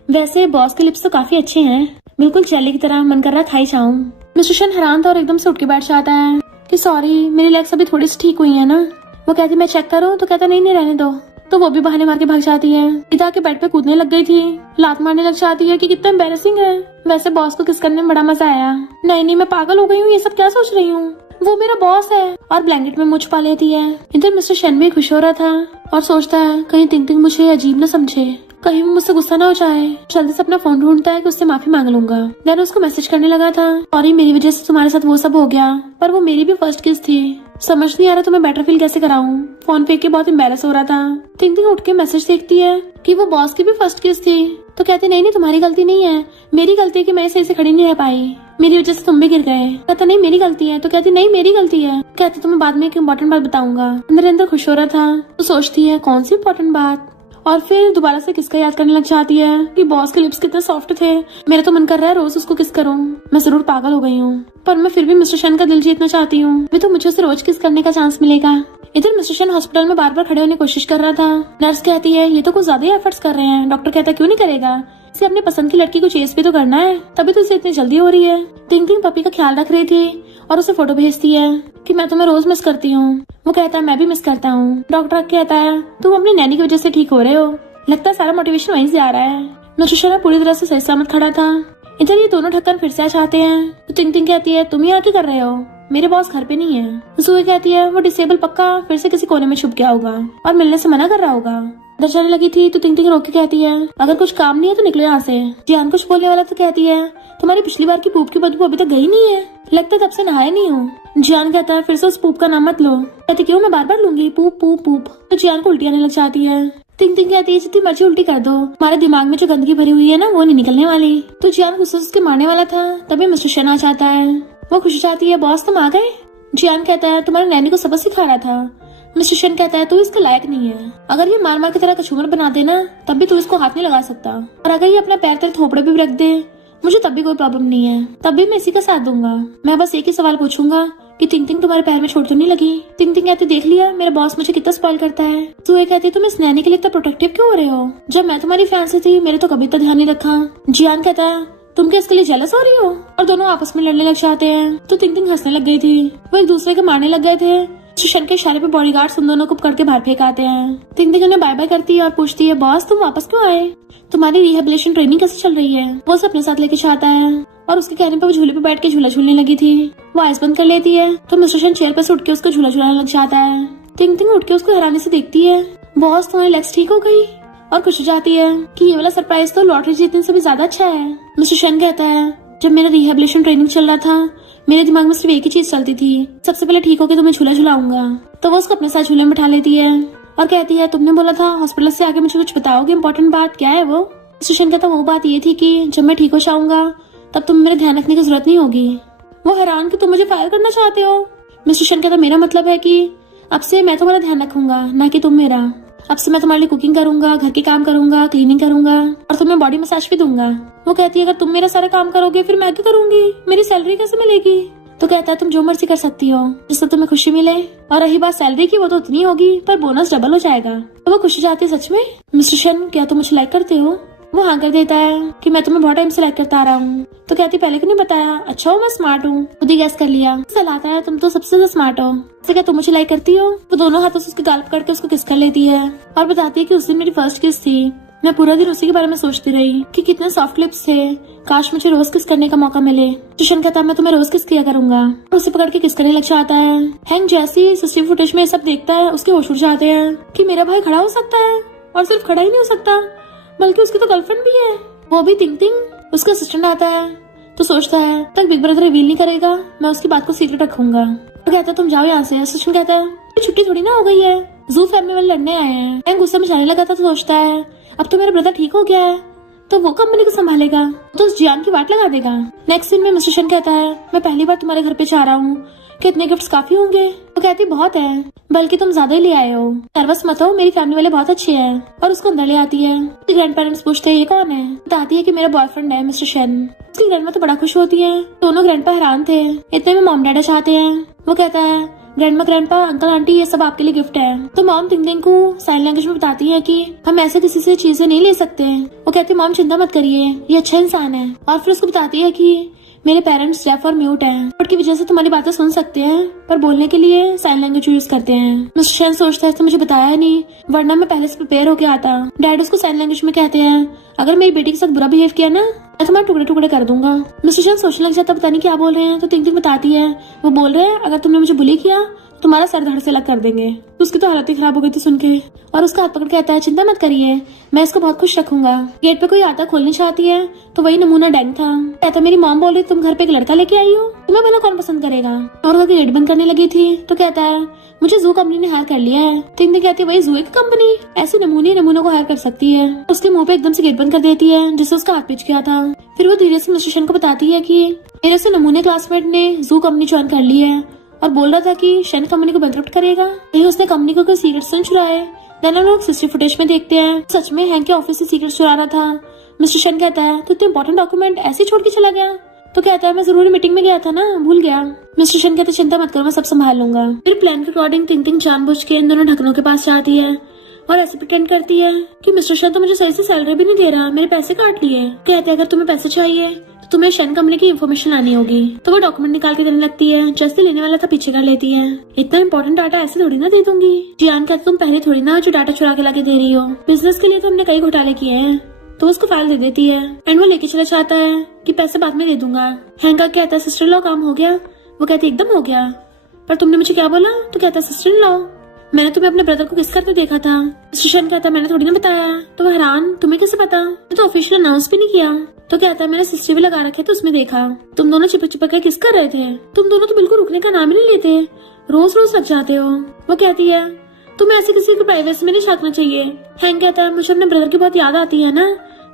वैसे बॉस के लिप्स तो काफी अच्छे हैं, बिल्कुल जेली की तरह, मन कर रहा खाई जाऊं। मिस्टर शैन हैरान था और एकदम से उठ के बैठ जाता है कि सॉरी मेरी लेग्स अभी थोड़ी सी ठीक हुई है ना। वो कहती मैं चेक करूं। तो कहता नहीं रहने दो। तो वो भी बहाने मार के भाग जाती है। इधर के बेड पे कूदने लग गई थी, लात मारने लग जाती है कि कितना एम्बैरेसिंग है। वैसे बॉस को किस करने में बड़ा मजा आया। नहीं मैं पागल हो गई हूँ, ये सब क्या सोच रही हूँ, वो मेरा बॉस है। और ब्लैंकेट में मुझ पा लेती है। इधर मिस्टर शैन भी खुश हो रहा था और सोचता है कहीं तिंग तिंग मुझे अजीब न समझे, कहीं वो मुझसे गुस्सा ना हो जाए। जल्दी से अपना फोन ढूंढता है कि उससे माफी मांग लूंगा। देन उसको मैसेज करने लगा था सॉरी मेरी वजह से तुम्हारे साथ वो सब हो गया, पर वो मेरी भी फर्स्ट किस थी, समझ नहीं आ रहा तुम्हें बेटर फील कैसे कराऊं। फोन फेंक के बहुत एम्बैरस हो रहा था। तिंग तिंग उठ के मैसेज देखती है कि वो बॉस की भी फर्स्ट किस थी। तो कहती नहीं तुम्हारी गलती नहीं है, मेरी गलती है कि मैं सही से खड़ी नहीं रह पाई, मेरी वजह से तुम भी गिर गए। कहता नहीं मेरी गलती है। तो कहती नहीं मेरी गलती है। कहती तुम्हें बाद में एक इम्पोर्टेंट बात बताऊंगा। अंदर अंदर खुश हो रहा था। तो सोचती है कौन सी इम्पोर्टेंट बात, और फिर दोबारा से किसका याद करने लग जाती है कि बॉस के लिप्स कितने सॉफ्ट थे। मेरा तो मन कर रहा है रोज उसको किस करूं। मैं जरूर पागल हो गई हूँ, पर मैं फिर भी मिस्टर शन का दिल जीतना चाहती हूँ। भी तो मुझे उसे रोज किस करने का चांस मिलेगा। इधर मिस्टर शन हॉस्पिटल में बार बार खड़े होने की कोशिश कर रहा था। नर्स कहती है ये तो कुछ ज्यादा ही एफर्ट्स कर रहे हैं। डॉक्टर कहता है क्यों नहीं करेगा, इसे अपने पसंद की लड़की को चेस भी तो करना है, तभी तो इसे इतनी जल्दी हो रही है। टिंग टिंग पपी का ख्याल रख रही थी और उसे फोटो भेजती है कि मैं तुम्हें रोज मिस करती हूँ। वो कहता है मैं भी मिस करता हूँ। डॉक्टर कहता है तुम अपनी नैनी की वजह से ठीक हो रहे हो, लगता है सारा मोटिवेशन वहीं से आ रहा है। मिस्टर शन पूरी तरह से सही सलामत खड़ा था। इधर ये दोनों ढक्कन फिर से आ चाहते हैं तो टिंग टिंग कहती है तुम यहाँ क्या कर रहे हो, मेरे बॉस घर पे नहीं है। ज़ूही कहती है वो डिसेबल पक्का फिर से किसी कोने में छुप गया होगा और मिलने से मना कर रहा होगा। डर जाने लगी थी तो टिंग टिंग रोक के कहती है अगर कुछ काम नहीं है तो निकलो यहाँ से। जियान कुछ बोलने वाला तो कहती है तुम्हारी पिछली बार की पूप की बदबू अभी तक गई नहीं है, लगता है तब से नहाए नहीं हूँ। जियान कहता है फिर से उस पूप का नाम मत लो। कहती क्यों, मैं बार बार लूंगी पूप पूप पूप। तो जियान को उल्टी आने लग जाती है। टिंग टिंग कहती है जितनी मर्जी उल्टी कर दो, हमारे दिमाग में जो गंदगी भरी हुई है ना वो नहीं निकलने वाली। तो जियान गुस्से से उसके मारने वाला था तभी मिस्टर शन आ जाता है। वो खुश जाती है बॉस तुम आ गए। जियान कहता है तुम्हारे नैनी को सबक सिखा रहा था। मिस्टर शन कहता है तू इसके लायक नहीं है, अगर ये मार मार की तरह कचूमर बना देना तब भी तू इसको हाथ नहीं लगा सकता, और अगर ये अपना पैर तेरे थोपड़े पे भी रख दे मुझे तब भी कोई प्रॉब्लम नहीं है, तब भी मैं इसी का साथ दूंगा। मैं बस एक ही सवाल पूछूंगा कि टिंग टिंग तुम्हारे पैर में चोट तो नहीं लगी। टिंग टिंग कहती देख लिया मेरा बॉस मुझे कितना स्पॉइल करता है। ज़ूही कहती तुम इस नैनी के लिए इतना प्रोटेक्टिव क्यों हो रहे हो, जब मैं तुम्हारी फैंसी थी मेरे तो कभी इतना ध्यान नहीं रखा। जियान कहता है तुम क्या इसके लिए जेलस हो रही हो, और दोनों आपस में लड़ने लग जाते हैं। तो टिंग टिंग हंसने लग गई थी, वो एक दूसरे के मारने लग गए थे। शन के इशारे पे बॉडीगार्ड्स उन दोनों को पकड़ के बाहर फेंक आते हैं। टिंग टिंग उन्हें बाय बाय करती है और पूछती है बॉस तुम वापस क्यों आए, तुम्हारी रिहेबिलिटेशन ट्रेनिंग कैसे चल रही है। वो उसे अपने साथ लेके चाहता है और उसके कहने पर वो झूले पे बैठ के झूला झूलने लगी थी। वो आइस बंद कर लेती है तो मिस्टर शन चेयर पे से उठ के उसको झूला झूलाने लग जाता है। टिंग टिंग उठ के उसको हैरानी से देखती है बॉस तुम्हारी लेग्स ठीक हो गई, और खुश हो जाती है कि ये वाला सरप्राइज तो लॉटरी जीतने से भी ज्यादा अच्छा है। मिस्टर शन कहता है जब मेरा रिहेबिलिटेशन ट्रेनिंग चल रहा था मेरे दिमाग में सिर्फ एक ही चीज चलती थी, सबसे पहले ठीक होके तुम्हें झूला झुलाऊंगा। तो वो उसको अपने साथ झूले में बिठा लेती है और कहती है तुमने बोला था हॉस्पिटल से आके मुझे कुछ बताओगे, इम्पोर्टेंट बात क्या है वो। मिस्टर शन कहता वो बात ये थी कि जब मैं ठीक हो जाऊंगा तब तुम्हें मेरे ध्यान रखने की जरूरत नहीं होगी। वो हैरान कि तुम मुझे फायर करना चाहते हो। मिस्टर शन कहता मेरा मतलब है कि अब से मैं तुम्हारा ध्यान रखूंगा ना कि तुम मेरा। अब से मैं तुम्हारे लिए कुकिंग करूंगा, घर के काम करूंगा, क्लीनिंग करूंगा और तुम्हें बॉडी मसाज भी दूंगा। वो कहती है अगर तुम मेरा सारा काम करोगे फिर मैं क्या करूंगी, मेरी सैलरी कैसे मिलेगी। तो कहता है तुम जो मर्जी कर सकती हो जिससे तुम्हें खुशी मिले, और रही बात सैलरी की वो तो उतनी होगी पर बोनस डबल हो जाएगा। तो वो खुशी जाती है सच में। मिस्टर शन क्या तुम मुझे लाइक करते हो। वो हाँ कर देता है कि मैं तुम्हें बहुत टाइम से लाइक करता आ रहा हूँ। तो कहती पहले क्यों नहीं बताया, अच्छा हो मैं स्मार्ट हूँ, खुद ही गैस कर लिया। सलाता है तुम तो सबसे ज्यादा स्मार्ट हो, तो क्या तुम मुझे लाइक करती हो। वो दोनों हाथों से उसके गाल पकड़ के उसको किस कर लेती है और बताती है कि उस दिन मेरी फर्स्ट किस थी। मैं पूरा दिन उसी के बारे में सोचती रही कि कितने सॉफ्ट लिप्स थे, काश मुझे रोज किस करने का मौका मिले। शन कहता है मैं तुम्हें रोज किस किया करूंगा, और उसे पकड़ के किस करने लग जाता है। हैंग जैसी सिस्टम फुटेज में सब देखता है उसके होश उड़ जाते हैं कि मेरा भाई खड़ा हो सकता है, और सिर्फ खड़ा ही नहीं हो सकता बल्कि उसकी तो गर्लफ्रेंड भी है, वो भी टिंग टिंग। उसका असिस्टेंट आता है तो सोचता है तक बिग ब्रदर रिवील नहीं करेगा, मैं उसकी बात को सीक्रेट रखूंगा। तो कहता है तुम जाओ यहाँ से। असिस्टेंट कहता है छुट्टी थोड़ी ना हो गई है, जू फैमिली वाले लड़ने आए हैं। हैंग गुस्से में जाने लगा था तो सोचता है अब तो मेरा ब्रदर ठीक हो गया है तो वो कंपनी को संभालेगा, तो उस जियान की वाट लगा देगा। नेक्स्ट सीन में मिस्टर शन कहता है मैं पहली बार तुम्हारे घर पे जा रहा हूँ, कितने गिफ्ट्स काफी होंगे। वो कहती बहुत है, बल्कि तुम ज्यादा ही ले आए हो, नर्वस मत हो, मेरी फैमिली वाले बहुत अच्छे हैं। और उसको अंदर ले आती है। ग्रैंड पेरेंट्स पूछते हैं ये कौन है, बताती है कि मेरा बॉयफ्रेंड है मिस्टर शन। उसकी ग्रैंडमा तो बड़ा खुश होती है। दोनों ग्रैंडपा हैरान थे, इतने में मॉम डैडा चाहते हैं। वो कहता है ग्रैंडपा अंकल आंटी ये सब आपके लिए गिफ्ट है। तो मॉम टिंग टिंग को साइन लैंग्वेज में बताती है कि हम ऐसे किसी से चीजें नहीं ले सकते। वो कहती है मॉम चिंता मत करिए, ये अच्छा इंसान है। और फिर उसको बताती है कि मेरे पेरेंट्स डेफ और म्यूट हैं, बट की वजह से तुम्हारी बातें सुन सकते हैं पर बोलने के लिए साइन लैंग्वेज यूज करते हैं। मिस्टर शन सोचता है तो मुझे बताया नहीं, वरना मैं पहले से प्रिपेयर होके आता। डैड उसको साइन लैंग्वेज में कहते हैं अगर मेरी बेटी के साथ बुरा बिहेव किया ना मैं तुम्हारे टुकड़े टुकड़े कर दूंगा। मिस्टर शन सोचने लग जाता पता नहीं क्या बोल रहे हैं। तो टिंग टिंग बताती है वो बोल रहे हैं अगर तुमने मुझे बुली किया तुम्हारा सर धड़ से अलग कर देंगे। तो उसकी तो हालत ही खराब हो गई थी सुन के, और उसका हाथ पकड़ के कहता है चिंता मत करिए, मैं इसको बहुत खुश रखूंगा। गेट पे कोई आता खोलनी चाहती है तो वही नमूना डैंग था। कहता मेरी मॉम बोल रही तुम घर पे एक लड़का लेके आई हो, तुम्हें भला कौन पसंद करेगा। और गेट बंद करने लगी थी तो कहता है मुझे जू कंपनी ने हायर कर लिया है। टिंग टिंग कहती है वही जू की कंपनी ऐसी नमूनों को हायर कर सकती है। उसके मुंह पे एकदम से गेट बंद कर देती है जिससे उसका हाथ पिच गया था। फिर वो धीरे से मिस्टर शन को बताती है कि मेरे से नमूने क्लासमेट ने जू कंपनी ज्वाइन कर ली है और बोल रहा था कि शन कंपनी को बैंकरप्ट करेगा। कहीं उसने कंपनी को कोई सीक्रेट सुन चुराए देन हम लोग सीसीटीवी फुटेज में देखते हैं सच में हैंक के ऑफिस से सीक्रेट चुरा रहा था। मिस्टर शन कहता है तो इतने इंपॉर्टेंट डॉक्यूमेंट ऐसे ही छोड़ के चला गया। तो कहता है मैं जरूरी मीटिंग में गया था ना, भूल गया। मिस्टर शन कहते चिंता मत करो, मैं सब संभाल लूंगा। फिर प्लान के अकॉर्डिंग टिंग टिंग जानबूझ के इन दोनों ढक्कनों के पास जाती है और ऐसे प्रिटेंड करती है कि मिस्टर शन तो मुझे सही से सैलरी भी नहीं दे रहा, मेरे पैसे काट लिए। कहते हैं अगर तुम्हें पैसे चाहिए तो तुम्हें शन कंपनी की इन्फॉर्मेशन लानी होगी। तो वो डॉक्यूमेंट निकाल के देने लगती है, जैसे लेने वाला था पीछे कर लेती है। इतना इंपॉर्टेंट डाटा ऐसे थोड़ी ना दे दूंगी। जियान कहते तुम पहले थोड़ी ना जो डाटा चुरा के लाके दे रही हो, बिजनेस के लिए तो हमने कई घोटाले किए हैं। तो उसको फाइल दे देती है एंड वो लेके चला जाता है कि पैसे बाद में दे दूंगा। हैंक कहता है सिस्टर लॉ काम हो गया। वो कहती एकदम हो गया, पर तुमने मुझे क्या बोला? तो कहता है सिस्टर लॉ मैंने तुम्हें अपने ब्रदर को किस करते देखा था। मिस्टर शन कहता है मैंने थोड़ी ना बताया। तो वो हैरान तुम्हें कैसे पता? मैं तो ऑफिशियल अनाउंस भी नहीं किया। तो कहता है मैंने सीसीटीवी लगा रखे तो उसमें देखा तुम दोनों चिपक चिपक के किस कर रहे थे। तुम दोनों तो बिल्कुल रुकने का नाम ही नहीं लेते, रोज रोज लग जाते हो। वो कहती है तुम्हें ऐसे किसी की प्राइवेसी में नहीं झांकना चाहिए। हैंक कहता है मुझे अपने ब्रदर की बहुत याद आती है ना,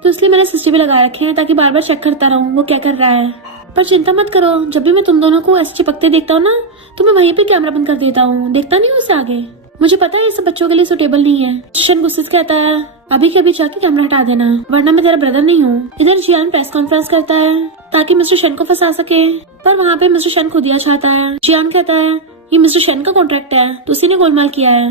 तो इसलिए मैंने सीसीटीवी लगा रखे हैं ताकि बार बार चेक करता रहूं वो क्या कर रहा है। पर चिंता मत करो, जब भी मैं तुम दोनों को ऐसे चिपकते देखता हूँ ना तो मैं वहीं पे कैमरा बंद कर देता हूँ, देखता नहीं हूँ उससे आगे। मुझे पता है ये सब बच्चों के लिए सुटेबल नहीं है। शन गुस्से से कहता है अभी के अभी जाके कैमरा हटा देना, वरना मैं तेरा ब्रदर नहीं हूँ। इधर जियान प्रेस कॉन्फ्रेंस करता है ताकि मिस्टर शन को फंसा सके, पर वहाँ पे मिस्टर शन खुद ही आ जाता है। जियान कहता है ये मिस्टर शन का कॉन्ट्रैक्ट है तो उसी ने गोलमाल किया है।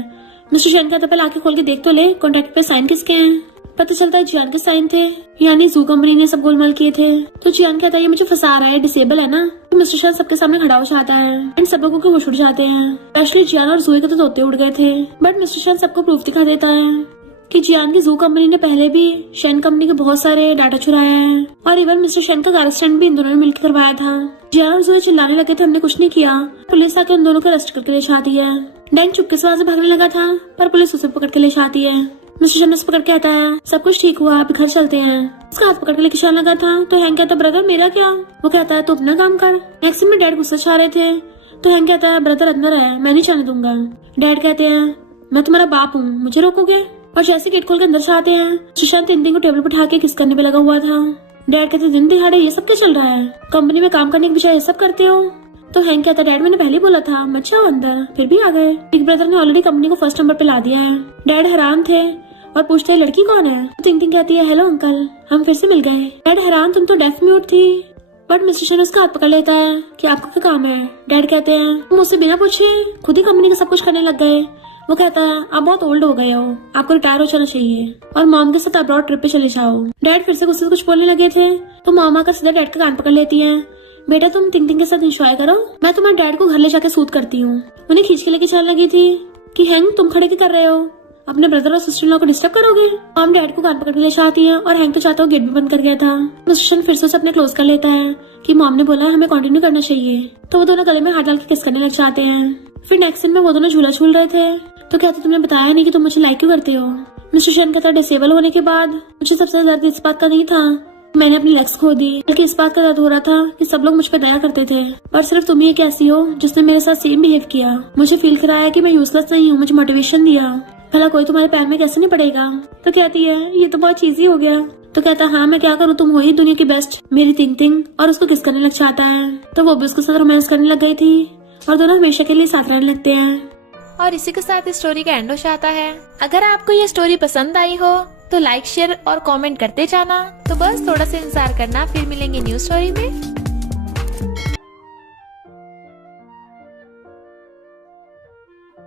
मिस्टर शन कहता है पहले आके खोल के देख तो ले कॉन्ट्रैक्ट पे साइन किसके हैं। पता चलता है जियान के साइन थे, यानी जू कंपनी ने सब गोलमाल किए थे। तो जियान कहता है ये मुझे फंसा रहा है, डिसेबल है ना। तो मिस्टर शन सबके सामने खड़ा हो जाता है एंड सब लोगों के होश उड़ जाते हैं। स्पेशली जियान और जूही के तो तोते उड़ गए थे। बट मिस्टर शन सबको प्रूफ दिखा देता है कि जियान की जू कंपनी ने पहले भी शन कंपनी के बहुत सारे डाटा चुराया है और इवन मिस्टर शन का कार स्टैंड भी इन दोनों ने मिलकर करवाया था। जियान और जूही चिल्लाने लगे थे हमने कुछ नहीं किया। पुलिस आके उन दोनों को अरेस्ट करके ले जाती है। डैन चुपके से वहां से भागने लगा था पर पुलिस उसे पकड़ के ले जाती है। मिस्टर शन उसे पकड़ के कहता है सब कुछ ठीक हुआ, अभी घर चलते हैं। उसका हाथ पकड़ के लेके चलने लगा था तो हैंक कहता ब्रदर मेरा क्या? वो कहता है तो अपना काम कर। नेक्स्ट में डैड गुस्सा छा रहे थे तो हैंक कहता है ब्रदर अंदर है, मैं नहीं जाने दूंगा। डैड कहते हैं मैं तुम्हारा बाप हूँ, मुझे रोकोगे? और जैसे गेट खोल के अंदर जाते हैं सुशांत टिंटिंग को टेबल पर उठा के किस करने पे लगा हुआ था। डैड कहते दिन दिहाड़े ये सब क्या चल रहा है? कंपनी में काम करने के बजाय ये सब करते हो? तो हैंक कहता डैड मैंने पहले बोला था मत जाओ अंदर, फिर भी आ गए। बिग ब्रदर ने ऑलरेडी कंपनी को फर्स्ट नंबर पे ला दिया है। डैड हैरान थे और पूछते लड़की कौन है? तो टिंग कहती है हेलो अंकल, हम फिर से मिल गए। डैड हैरान तुम तो डेफ म्यूट थी। बट मिस्टर शन उसका हाथ पकड़ लेता है कि आपको क्या काम है। डैड कहते हैं तुम मुझसे बिना पूछे खुद ही कंपनी का सब कुछ करने लग गए। वो कहता है आप बहुत ओल्ड हो गए हो, आपको रिटायर हो जाना चाहिए और मॉम के साथ अब्रॉड ट्रिप पे चले जाओ। डैड फिर से गुस्से से कुछ बोलने लगे थे तो मॉम आकर सीधा डैड का कान पकड़ लेती है। बेटा तुम टिंग के साथ एंजॉय करो, मैं तुम्हारे डैड को घर ले जाके सूट करती हूँ। उन्हें खींच के लेके चलने लगी थी कि हैंक तुम खड़े क्या कर रहे हो, अपने ब्रदर और सिस्टर इन लॉ को डिस्टर्ब करोगे। मॉम डैड को कान पकड़ के ले जाती है और हैंक तो चाहता गेट भी बंद कर गया था। मिस्टर शन फिर से उसे अपने क्लोज कर लेता है कि मॉम ने बोला हमें कंटिन्यू करना चाहिए। तो वो दोनों गले में हाथ डाल के किस करने लग जाते हैं। फिर नेक्स्ट सीन में वो दोनों झूला झूल रहे थे तो कहते तुमने बताया नहीं कि तुम मुझे लाइक क्यों करते हो। मिस्टर शन कहता डिसेबल होने के बाद मुझे सबसे ज्यादा इस बात का नहीं था मैंने अपनी लेग्स खो दी, बल्कि इस बात का दर्द हो रहा था कि सब लोग मुझ पर दया करते थे और सिर्फ तुम ही एक ऐसी हो जिसने मेरे साथ सेम बिहेव किया। मुझे फील कराया कि मैं यूजलेस नहीं हूँ, मुझे मोटिवेशन दिया, भला कोई तुम्हारे पैर में कैसे नहीं पड़ेगा। तो कहती है ये तो बहुत इजी हो गया। तो कहता हाँ मैं क्या करूँ, तुम हो ही दुनिया की बेस्ट मेरी टिंग और उसको किस करने लग जाता है। तो वो भी उसके साथ रोमांस करने लग गई थी और दोनों हमेशा के लिए साथ रहने लगते हैं। और इसी के साथ स्टोरी का एंड हो जाता है। अगर आपको ये स्टोरी पसंद आई हो तो लाइक शेयर और कमेंट करते जाना। तो बस थोड़ा सा इंतजार करना, फिर मिलेंगे न्यू स्टोरी में।